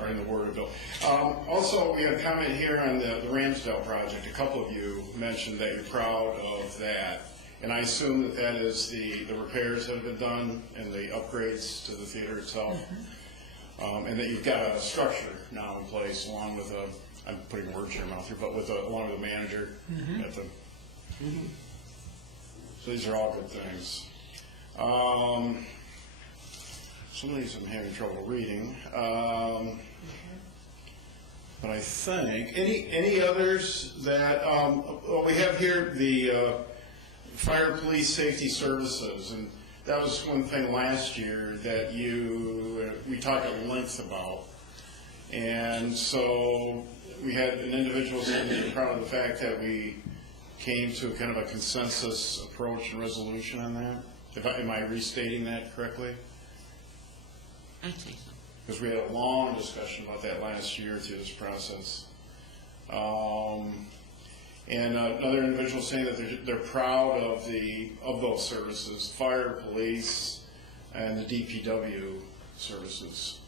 are in the word of bill. Also, we had a comment here on the Ramsdale project. A couple of you mentioned that you're proud of that. And I assume that that is the repairs that have been done and the upgrades to the theater itself. And that you've got a structure now in place along with I'm putting words in your mouth here, but along with the manager at the. So these are all good things. Some of these I'm having trouble reading. But I think, any others that, well, we have here the Fire Police Safety Services, and that was one thing last year that we talked at length about. And so we had an individual saying proud of the fact that we came to kind of a consensus approach and resolution on that. Am I restating that correctly? I think so. Because we had a long discussion about that last year through this process. And another individual saying that they're proud of those services, fire, police, and the DPW services.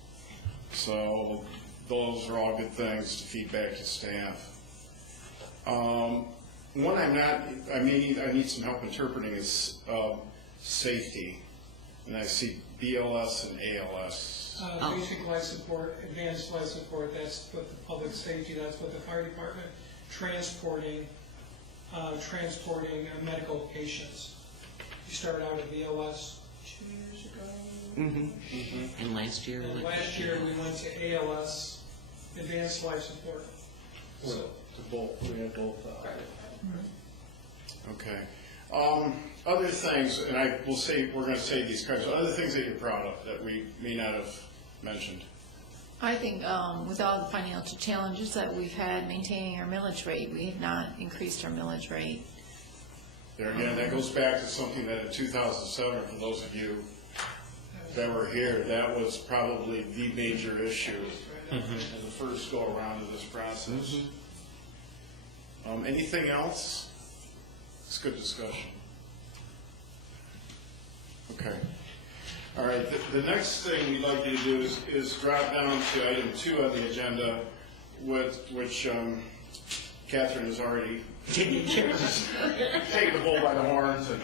So those are all good things to feed back to staff. One I need some help interpreting is safety, and I see BLS and ALS. Basic life support, advanced life support, that's with the public safety, that's with the fire department, transporting medical patients. You started out at BLS 2 years ago. And last year? And last year we went to ALS, advanced life support. So, We have both. Okay. Other things, and we're going to say these cards, other things that you're proud of that we may not have mentioned. I think with all the financial challenges that we've had maintaining our millage rate, we have not increased our millage rate. There again, that goes back to something that in 2007, for those of you that were here, that was probably the major issue in the first go around of this process. Anything else? It's good discussion. Okay. All right. The next thing we'd like you to do is drop down to item 2 on the agenda, which Catherine has already taken the bull by the horns. And,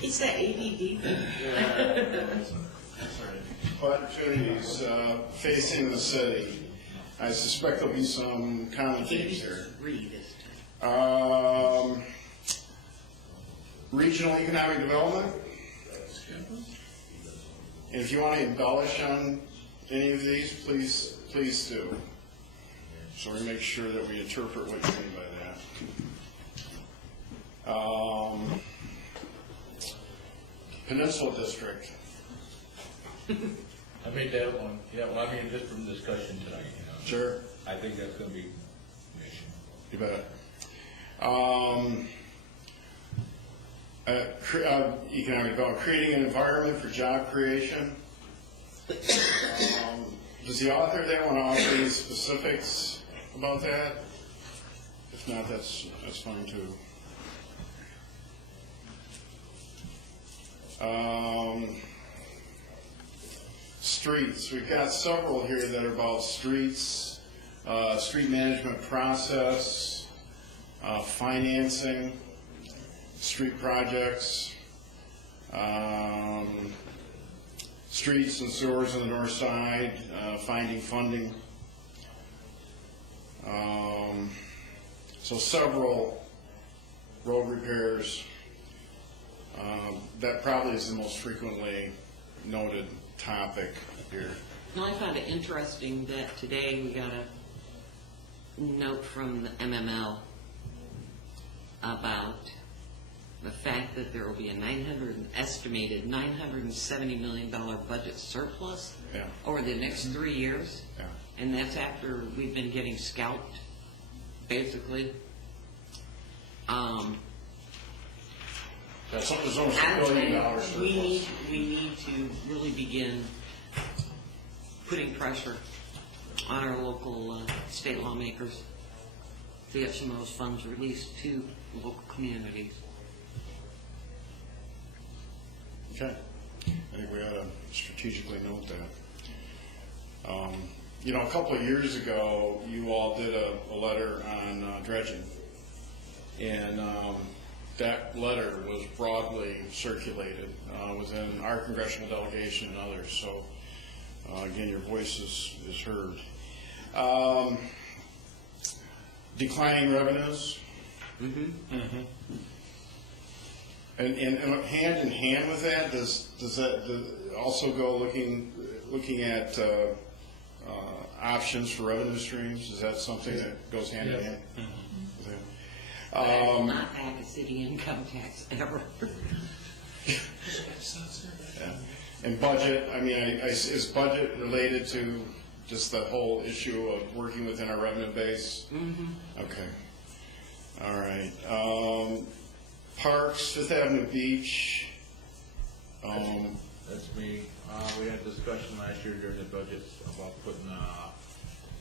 it's that ADD thing. Opportunities facing the city. I suspect there'll be some common themes here. Regional economic development. And if you want to embellish on any of these, please do. So we make sure that we interpret what you mean by that. Peninsula District. I made that one. Yeah, well, I mean, just from discussion tonight, you know. Sure. I think that's going to be an issue. You bet. Economic development, creating an environment for job creation. Does the author there want to offer any specifics about that? If not, that's fine too. Streets. We've got several here that are about streets, street management process, financing, street projects, streets and sewers on the north side, finding funding. So several road repairs. That probably is the most frequently noted topic here. Now, I found it interesting that today we got a note from the MML about the fact that there will be an estimated $970 million budget surplus over the next 3 years. Yeah. And that's after we've been getting scalped, basically. That's almost $1 billion. We need to really begin putting pressure on our local state lawmakers to get some of those funds released to local communities. Okay. I think we ought to strategically note that. You know, a couple of years ago, you all did a letter on dredging. And that letter was broadly circulated within our congressional delegation and others. So, again, your voice is heard. Declining revenues. And hand in hand with that, does that also go looking at options for revenue streams? Is that something that goes hand in hand? Not back a city income tax ever. Yeah. And budget, I mean, is budget related to just the whole issue of working within our revenue base? Okay. All right. Parks, Fifth Avenue Beach. That's me. We had a discussion last year during the budget about putting,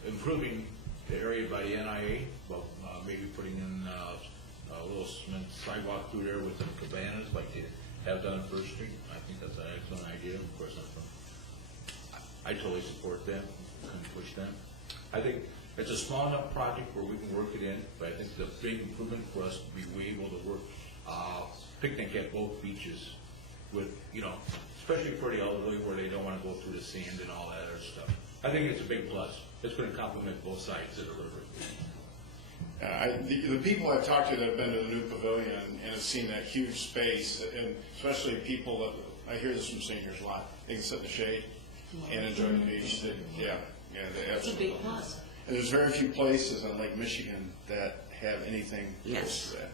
improving the area by the NIA, about maybe putting in a little cement sidewalk through there with some cabanas like they have done on First Street. I think that's an excellent idea. Of course, I totally support that. Couldn't push that. I think it's a small enough project where we can work it in, but I think it's a big improvement for us to be able to work picnic at both beaches with, you know, especially for the elderly where they don't want to go through the sand and all that other stuff. I think it's a big plus. It's going to complement both sides of the river. The people I've talked to that have been to the new pavilion and have seen that huge space, and especially people that, I hear this from seniors a lot, they can sit in the shade and enjoy the beach. They It's a big plus. And there's very few places on Lake Michigan that have anything close to that.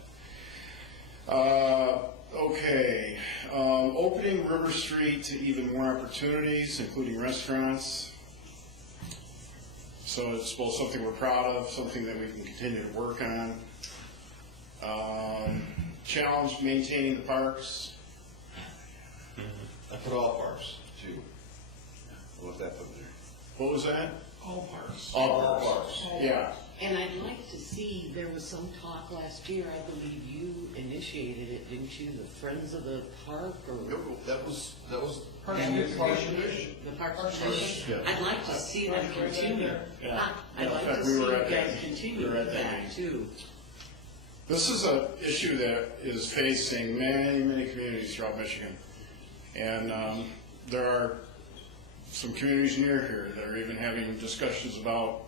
Okay, opening River Street to even more opportunities, including restaurants. So it's both something we're proud of, something that we can continue to work on. Challenge maintaining the parks. I put all parks, too. I want that put in there. What was that? All parks. All parks, yeah. And I'd like to see, there was some talk last year, I believe you initiated it, didn't you? The Friends of the Park or? That was Parks and and Parks Recreation. The Parks and Recreation? Yeah. I'd like to see that continue. Yeah. I'd like In fact, to we see were you at guys that- continue we were at with that that meeting. too. This is an issue that is facing many, many communities throughout Michigan. And there are some communities near here that are even having discussions about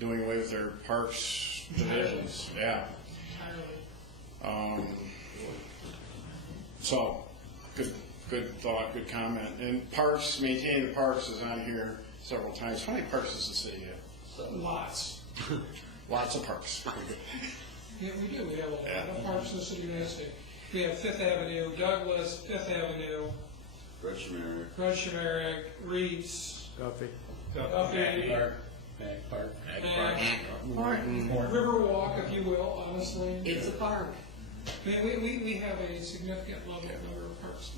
doing away with their parks divisions. Yeah. So, good thought, good comment. And parks, maintaining the parks is on here several times. How many parks does the city have? Lots. Lots of parks. Yeah, we do. We have a lot of parks in the city of Manistee. We have Fifth Avenue, Douglas, Fifth Avenue, Grudge-Shamarick, Reeds, Duffy, Mag Park. Riverwalk, if you will, honestly. It's a park. We have a significant number of parks.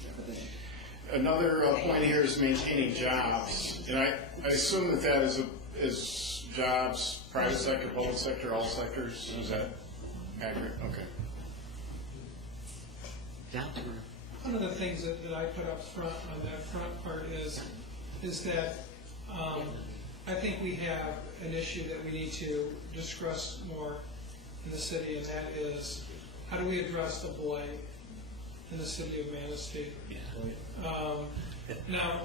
Another point here is maintaining jobs. And I assume that is jobs, private sector, public sector, all sectors. Is that accurate? Okay. One of the things that I put up front on that front part is that I think we have an issue that we need to discuss more in the city, and that is how do we address the blight in the city of Manistee? Now,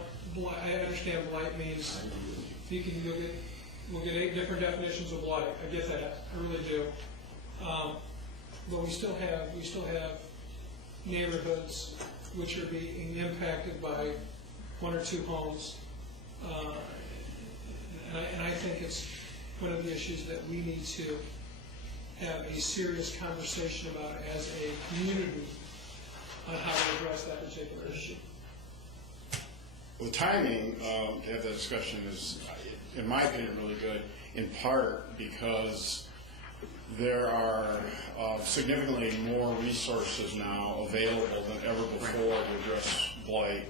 I understand blight means we'll get 8 different definitions of blight. I get that, I really do. But we still have neighborhoods which are being impacted by 1 or 2 homes. And I think it's one of the issues that we need to have a serious conversation about as a community on how to address that particular issue. Well, the timing to have that discussion is, in my opinion, really good, in part because there are significantly more resources now available than ever before to address blight,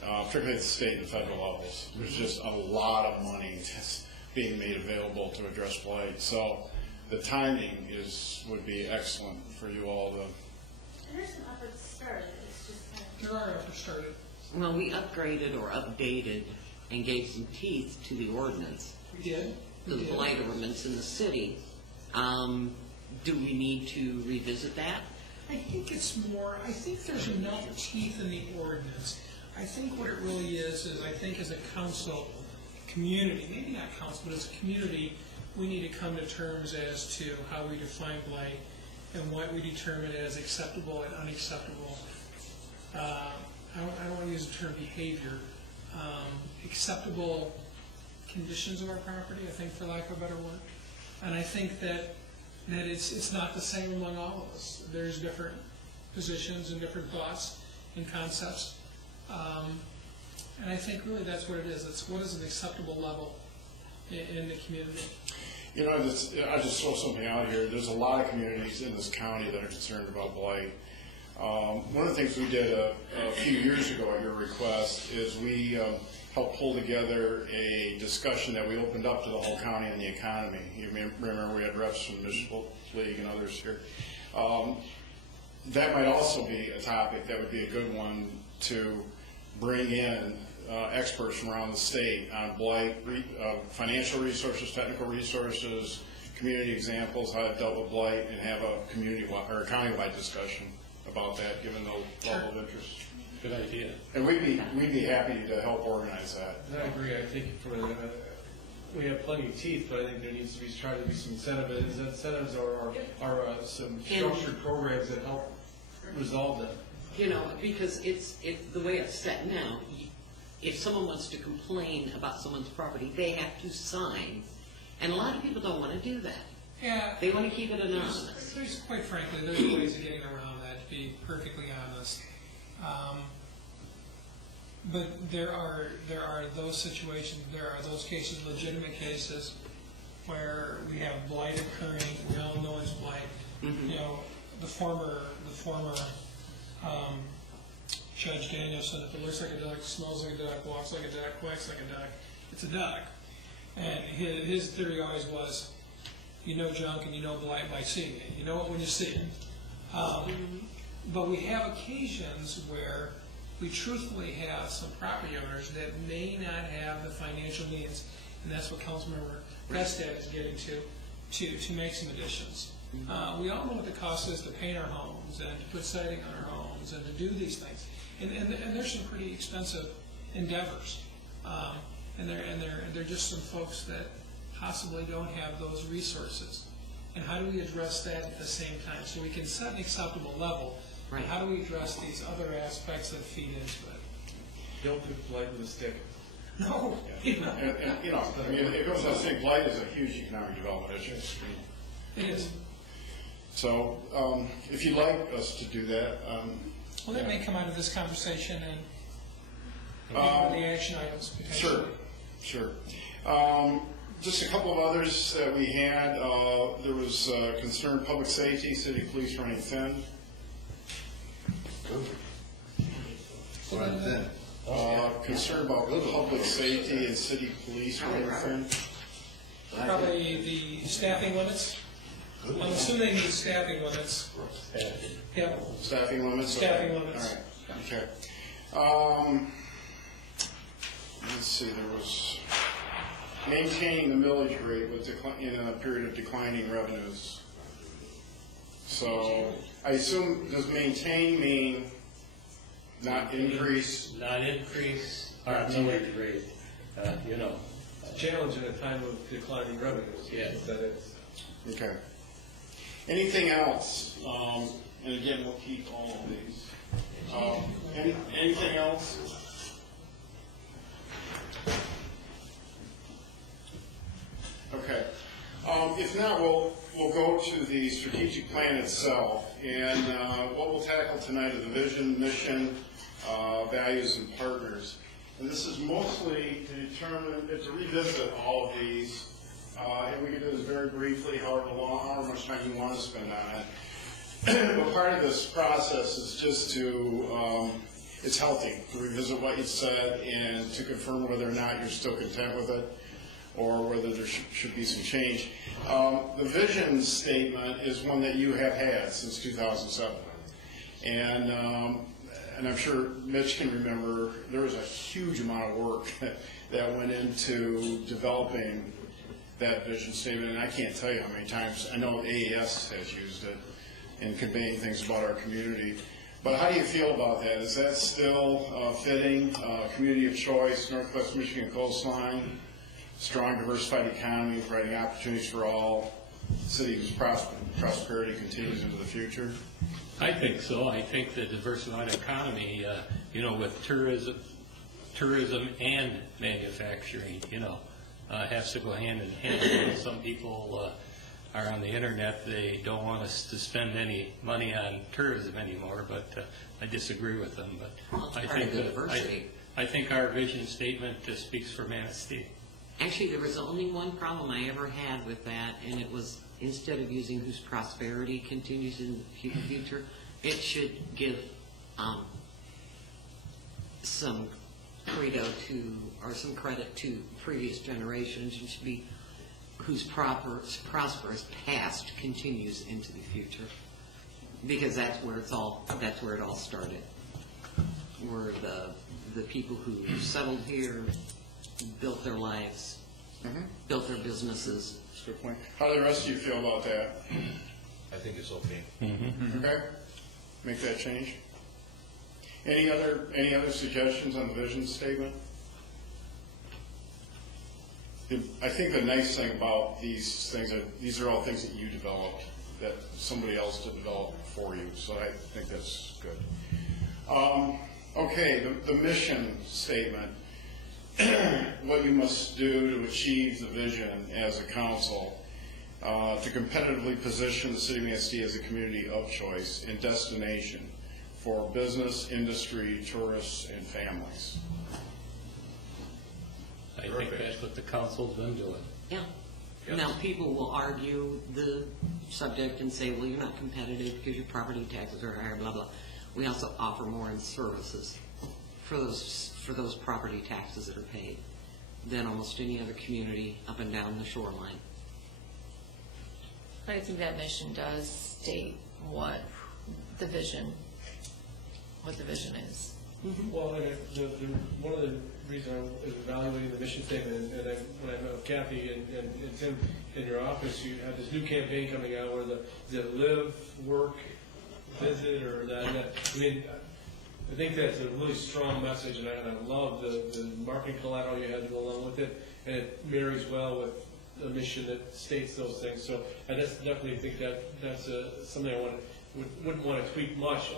particularly at the state and federal levels. There's just a lot of money that's being made available to address blight. So the timing would be excellent for you all to. There's some efforts started, it's just kind of. There are efforts started. Well, we upgraded or updated and gave some teeth to the ordinance, We did. the blight ordinance in the city. Do we need to revisit that? I think it's more, I think there's enough teeth in the ordinance. I think what it really is I think as a council, community, maybe not council, but as a community, we need to come to terms as to how we define blight and what we determine as acceptable and unacceptable. I don't want to use the term behavior. Acceptable conditions of our property, I think, for lack of a better word. And I think that it's not the same among all of us. There's different positions and different thoughts and concepts. And I think really that's what it is. It's what is an acceptable level in the community. You know, I just throw something out here. There's a lot of communities in this county that are concerned about blight. One of the things we did a few years ago at your request is we helped pull together a discussion that we opened up to the whole county on the economy. You may remember we had reps from the Municipal League and others here. That might also be a topic that would be a good one to bring in experts from around the state on blight, financial resources, technical resources, community examples, how it dealt with blight, and have a community or a county-wide discussion about that, given the level of interest. Good idea. And we'd be happy to help organize that. I agree. I think we have plenty of teeth, but I think there needs to be try to be some incentives or some structured programs that help resolve them. You know, because it's the way it's set now. If someone wants to complain about someone's property, they have to sign, and a lot of people don't want to do that. Yeah. They want to keep it anonymous. There's quite frankly, there's ways of getting around that, to be perfectly honest. But there are those situations, there are those cases, legitimate cases, where we have blight occurring. We all know it's blight. Mm-hmm. You know, the former Judge Danielson, if it looks like a duck, smells like a duck, walks like a duck, quacks like a duck, it's a duck. And his theory always was, you know junk and you know blight by seeing it. You know it when you see it. But we have occasions where we truthfully have some property owners that may not have the financial means, and that's what Councilmember Bestad is getting to make some additions. We all know what the cost is to paint our homes and to put siding on our homes and to do these things. And there's some pretty expensive endeavors. And there are just some folks that possibly don't have those resources. And how do we address that at the same time? So we can set an acceptable level. Right. How do we address these other aspects that feed into it? Don't put blight with a stick. No. And, you know, I mean, it goes without saying, blight is a huge economic development issue. It is. So, if you'd like us to do that, well, that may come out of this conversation and the action items potentially. Sure. Just a couple of others that we had. There was concern public safety, city police running thin. Concern about public safety and city police running thin. Probably the staffing limits. I'm assuming the staffing limits. Yep. Staffing limits? Staffing limits. All right. Okay. Let's see, there was maintaining the millage rate in a period of declining revenues. So I assume, does maintain mean not increase? Not increase our millage rate, you know. Challenge in a time of declining revenues. Yes. That is. Okay. Anything else? And again, we'll keep all of these. Anything else? Okay. If not, we'll go to the strategic plan itself. And what we'll tackle tonight are the vision, mission, values, and partners. And this is mostly to revisit all of these and we can do this very briefly, however much time you want to spend on it. But part of this process is just to, it's healthy, to revisit what you said and to confirm whether or not you're still content with it or whether there should be some change. The vision statement is one that you have had since 2007. And I'm sure Mitch can remember, there was a huge amount of work that went into developing that vision statement, and I can't tell you how many times, I know AES has used it in conveying things about our community. But how do you feel about that? Is that still fitting? Community of choice, Northwest Michigan coastline, strong diversified economy, providing opportunities for all, city whose prosperity continues into the future? I think so. I think the diversified economy, with tourism and manufacturing, has to go hand in hand. Some people are on the internet, they don't want us to spend any money on tourism anymore, but I disagree with them. But I think our vision statement speaks for Manistee. Actually, there was only one problem I ever had with that, and it was instead of using whose prosperity continues in the future, it should give some credo to, or some credit to previous generations. It should be whose prosperous past continues into the future, because that's where it all started. Where the people who settled here built their lives, built their businesses. That's a good point. How do the rest of you feel about that? I think it's okay. Okay, make that change. Any other suggestions on the vision statement? I think the nice thing about these things, these are all things that you developed, that somebody else did develop for you, so I think that's good. Okay, the mission statement, what you must do to achieve the vision as a council, to competitively position the city of Manistee as a community of choice and destination for business, industry, tourists, and families. I think that's what the council's been doing. Yeah. Now, people will argue the subject and say, well, you're not competitive because your property taxes are higher, blah, blah. We also offer more in services for those property taxes that are paid than almost any other community up and down the shoreline. I think that mission does state what the vision is. Well, one of the reasons I was evaluating the mission statement, and when I met with Kathy and Tim in your office, you had this new campaign coming out where the live, work, visit, or that. I mean, I think that's a really strong message, and I love the marketing collateral you had to go along with it, and it marries well with a mission that states those things. So I just definitely think that's something I wouldn't want to tweak much.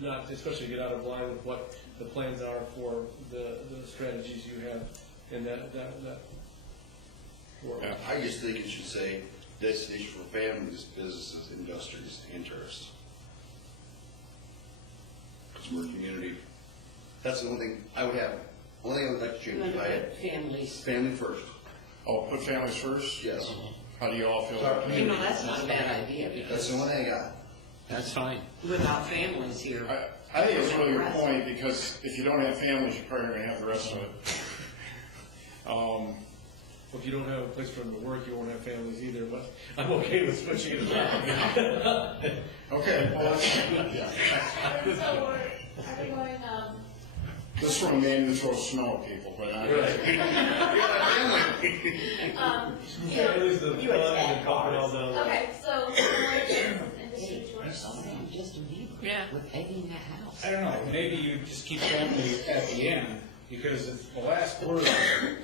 Not especially get out of line with what the plans are for the strategies you have in that world. Yeah, I just think it should say destination for families, businesses, industries, and tourists. Because we're a community. That's the only thing I would have. Only thing I would like to change if I had families. Family first. Oh, put families first? Yes. How do you all feel about that? That's not a bad idea, because That's the only thing I got. That's fine. without families here. I think it's a really good point, because if you don't have families, you're probably going to have the rest of it. If you don't have a place for them to work, you won't have families either, but I'm okay with switching it around. Okay, well, that's good, yeah. So are we going, This is from a man who throws snow at people, but I... Families, the fun, and comfort all down there. okay, so industry tours. Just a neighbor. Yeah. With egging that house. I don't know, maybe you just keep family at the end, because it's the last word of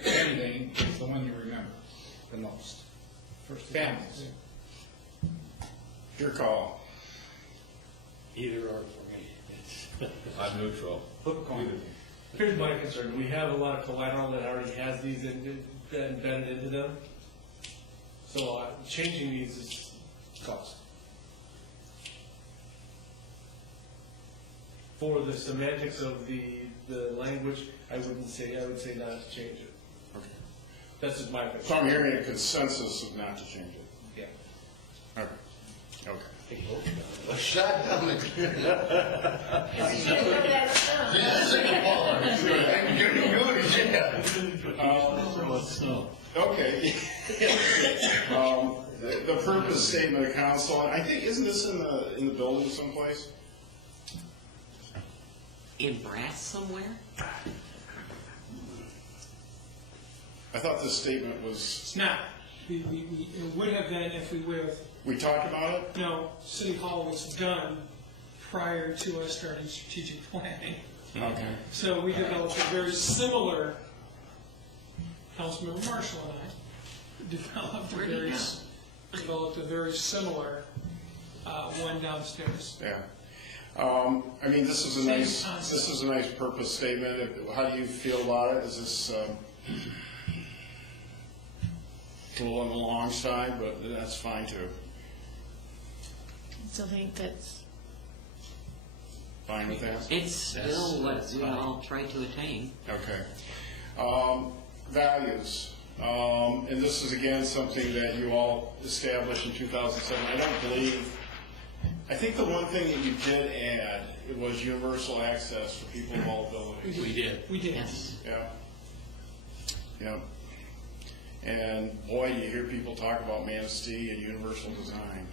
anything is the one you remember the most. First, families. Your call. Either or for me. I'm neutral. Flip a coin. Here's my concern, we have a lot of collateral that already has these embedded into them. So changing these is cost. For the semantics of the language, I would say not to change it. Okay. That's just my opinion. So I'm hearing a consensus of not to change it. Yeah. Okay. Okay. A shot down the. Okay. The purpose statement of council, I think, isn't this in the building someplace? In brass somewhere? I thought this statement was, It's not. It would have been if we would have, we talked about it? no, City Hall was done prior to us starting strategic planning. Okay. So we developed a very similar, Councilmember Marshall and I, developed a very similar one downstairs. Yeah. I mean, this is a nice purpose statement. How do you feel about it? Is this a little on the long side, but that's fine too. I still think that's, Fine with that? It's still what we all try to attain. Okay. Values. And this is again something that you all established in 2007. I think the one thing that you did add was universal access for people with all abilities. We did. We did. Yes. Yeah. Yeah. And boy, you hear people talk about Manistee and universal design.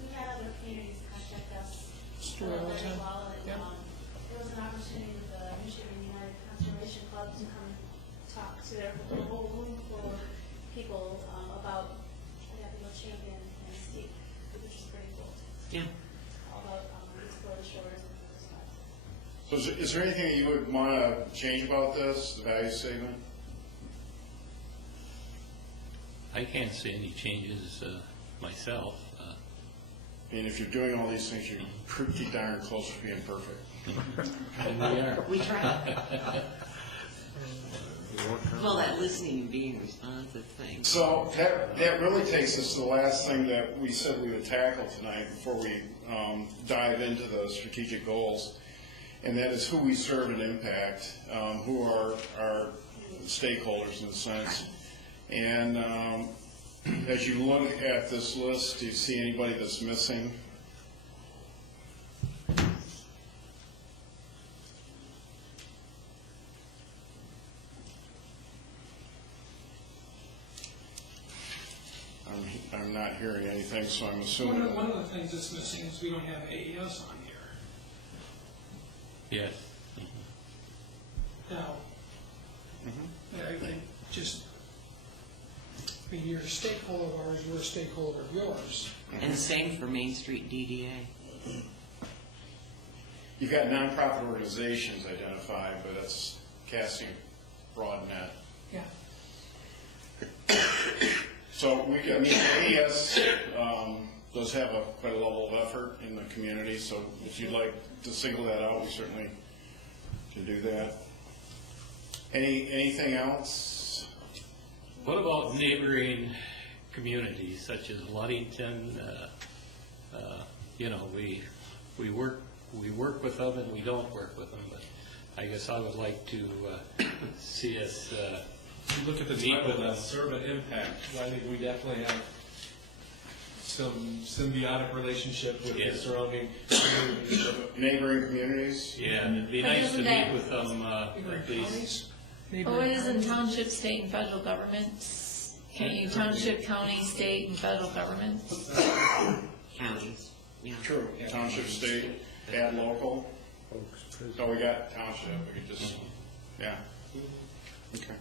We had other communities contact us Story all the very time. well, and Yep. there was an opportunity with the Michigan United Conservation Club to come talk to their whole room full of people about the champion and Steve, which is pretty cool. Yeah. All about explore the shores and those spots. So is there anything that you would want to change about this, the value statement? I can't see any changes myself. I mean, if you're doing all these things, you're pretty darn close to being perfect. And we are. We try. Well, that listening and being responsive thing. So that really takes us to the last thing that we said we would tackle tonight before we dive into the strategic goals, and that is who we serve and impact, who are our stakeholders in a sense. And as you look at this list, do you see anybody that's missing? I'm not hearing anything, so I'm assuming. One of the things that's missing is we don't have AES on here. Yes. Now, I think you're a stakeholder of ours, we're a stakeholder of yours. And the same for Main Street DDA. You've got nonprofit organizations identified, but that's casting a broad net. Yeah. So AES does have quite a level of effort in the community, so if you'd like to single that out, we certainly can do that. Anything else? What about neighboring communities such as Ludington? We work with them and we don't work with them, but I guess I would like to see us If you look at the title, that serve and impact, I think we definitely have some symbiotic relationship with the surrounding communities. Neighboring communities? Yeah, and it'd be But nice to isn't meet that- with them at least. oh, it is in township, state, and federal governments. Can you township, county, state, and federal governments? Counties. Yeah. True. Township, state, and local. So we got township, we could just, yeah. Okay.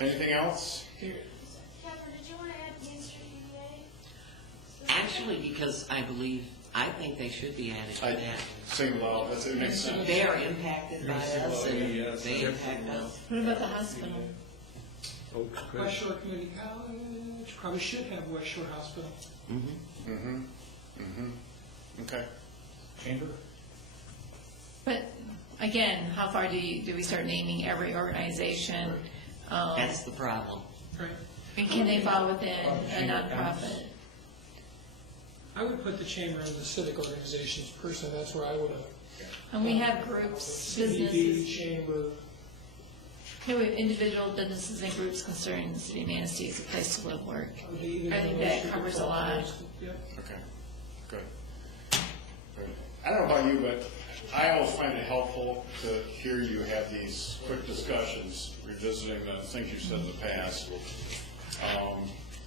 Anything else? Catherine, did you want to add Main Street DDA? Actually, because I think they should be added to that. Single out, it makes sense. They are impacted by us and they impact us. What about the hospital? West Shore Community College, probably should have West Shore Hospital. Okay. Chamber? But again, how far do we start naming every organization? That's the problem. Right. And can they fall within a nonprofit? I would put the chamber in the civic organizations personally, that's where I would have And we have groups, CBD, businesses, chamber. here we have individual businesses and groups concerning the city of Manistee as a place to live, work. I think that covers a lot. Yep. Okay, good. Good. I don't know about you, but I always find it helpful to hear you have these quick discussions, revisiting the things you've said in the past.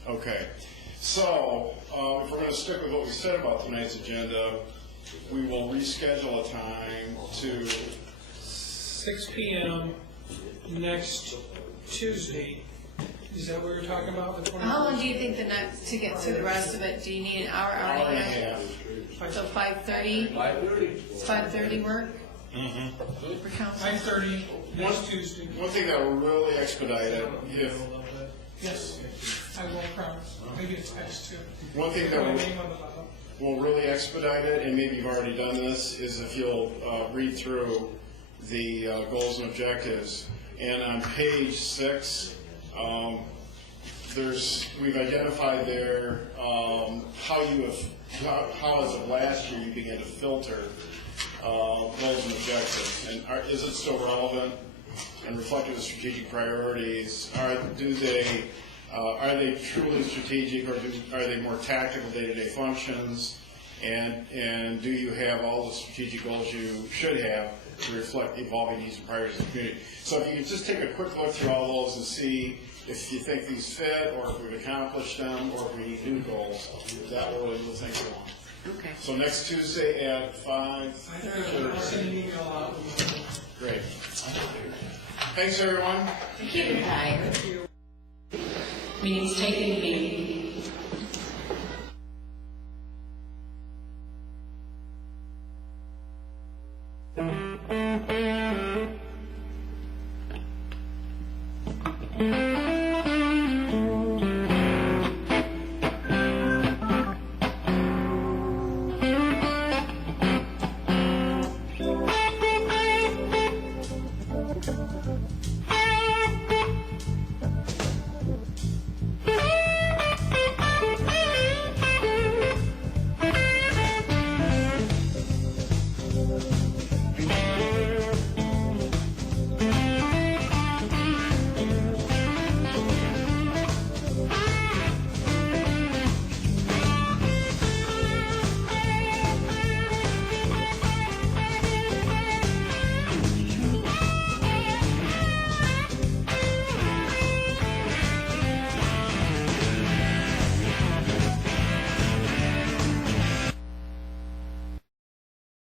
Okay, so if we're going to stick with what we said about tonight's agenda, we will reschedule a time to 6 p.m. next Tuesday. Is that what you're talking about, the 21st? How long do you think to get through the rest of it? Do you need an hour, hour and a half. So 5:30? 5:30 work? For council? 5:30 next Tuesday. One thing that will really expedite it, if Yes, I will promise. Maybe it's next too. one thing that will really expedite it, and maybe you've already done this, is if you'll read through the goals and objectives. And on page 6, we've identified there how as of last year you began to filter goals and objectives. And is it still relevant and reflective of strategic priorities? Are they truly strategic, or are they more tactical day-to-day functions? And do you have all the strategic goals you should have to reflect the evolving needs and priorities of the community? So if you could just take a quick look through all those and see if you think these fit, or if we've accomplished them, or if we need new goals, that will really move things along. Okay. So next Tuesday at 5:30. I'll send an email out. Great. Thanks, everyone. Thank you. Thank you. Meeting's taken.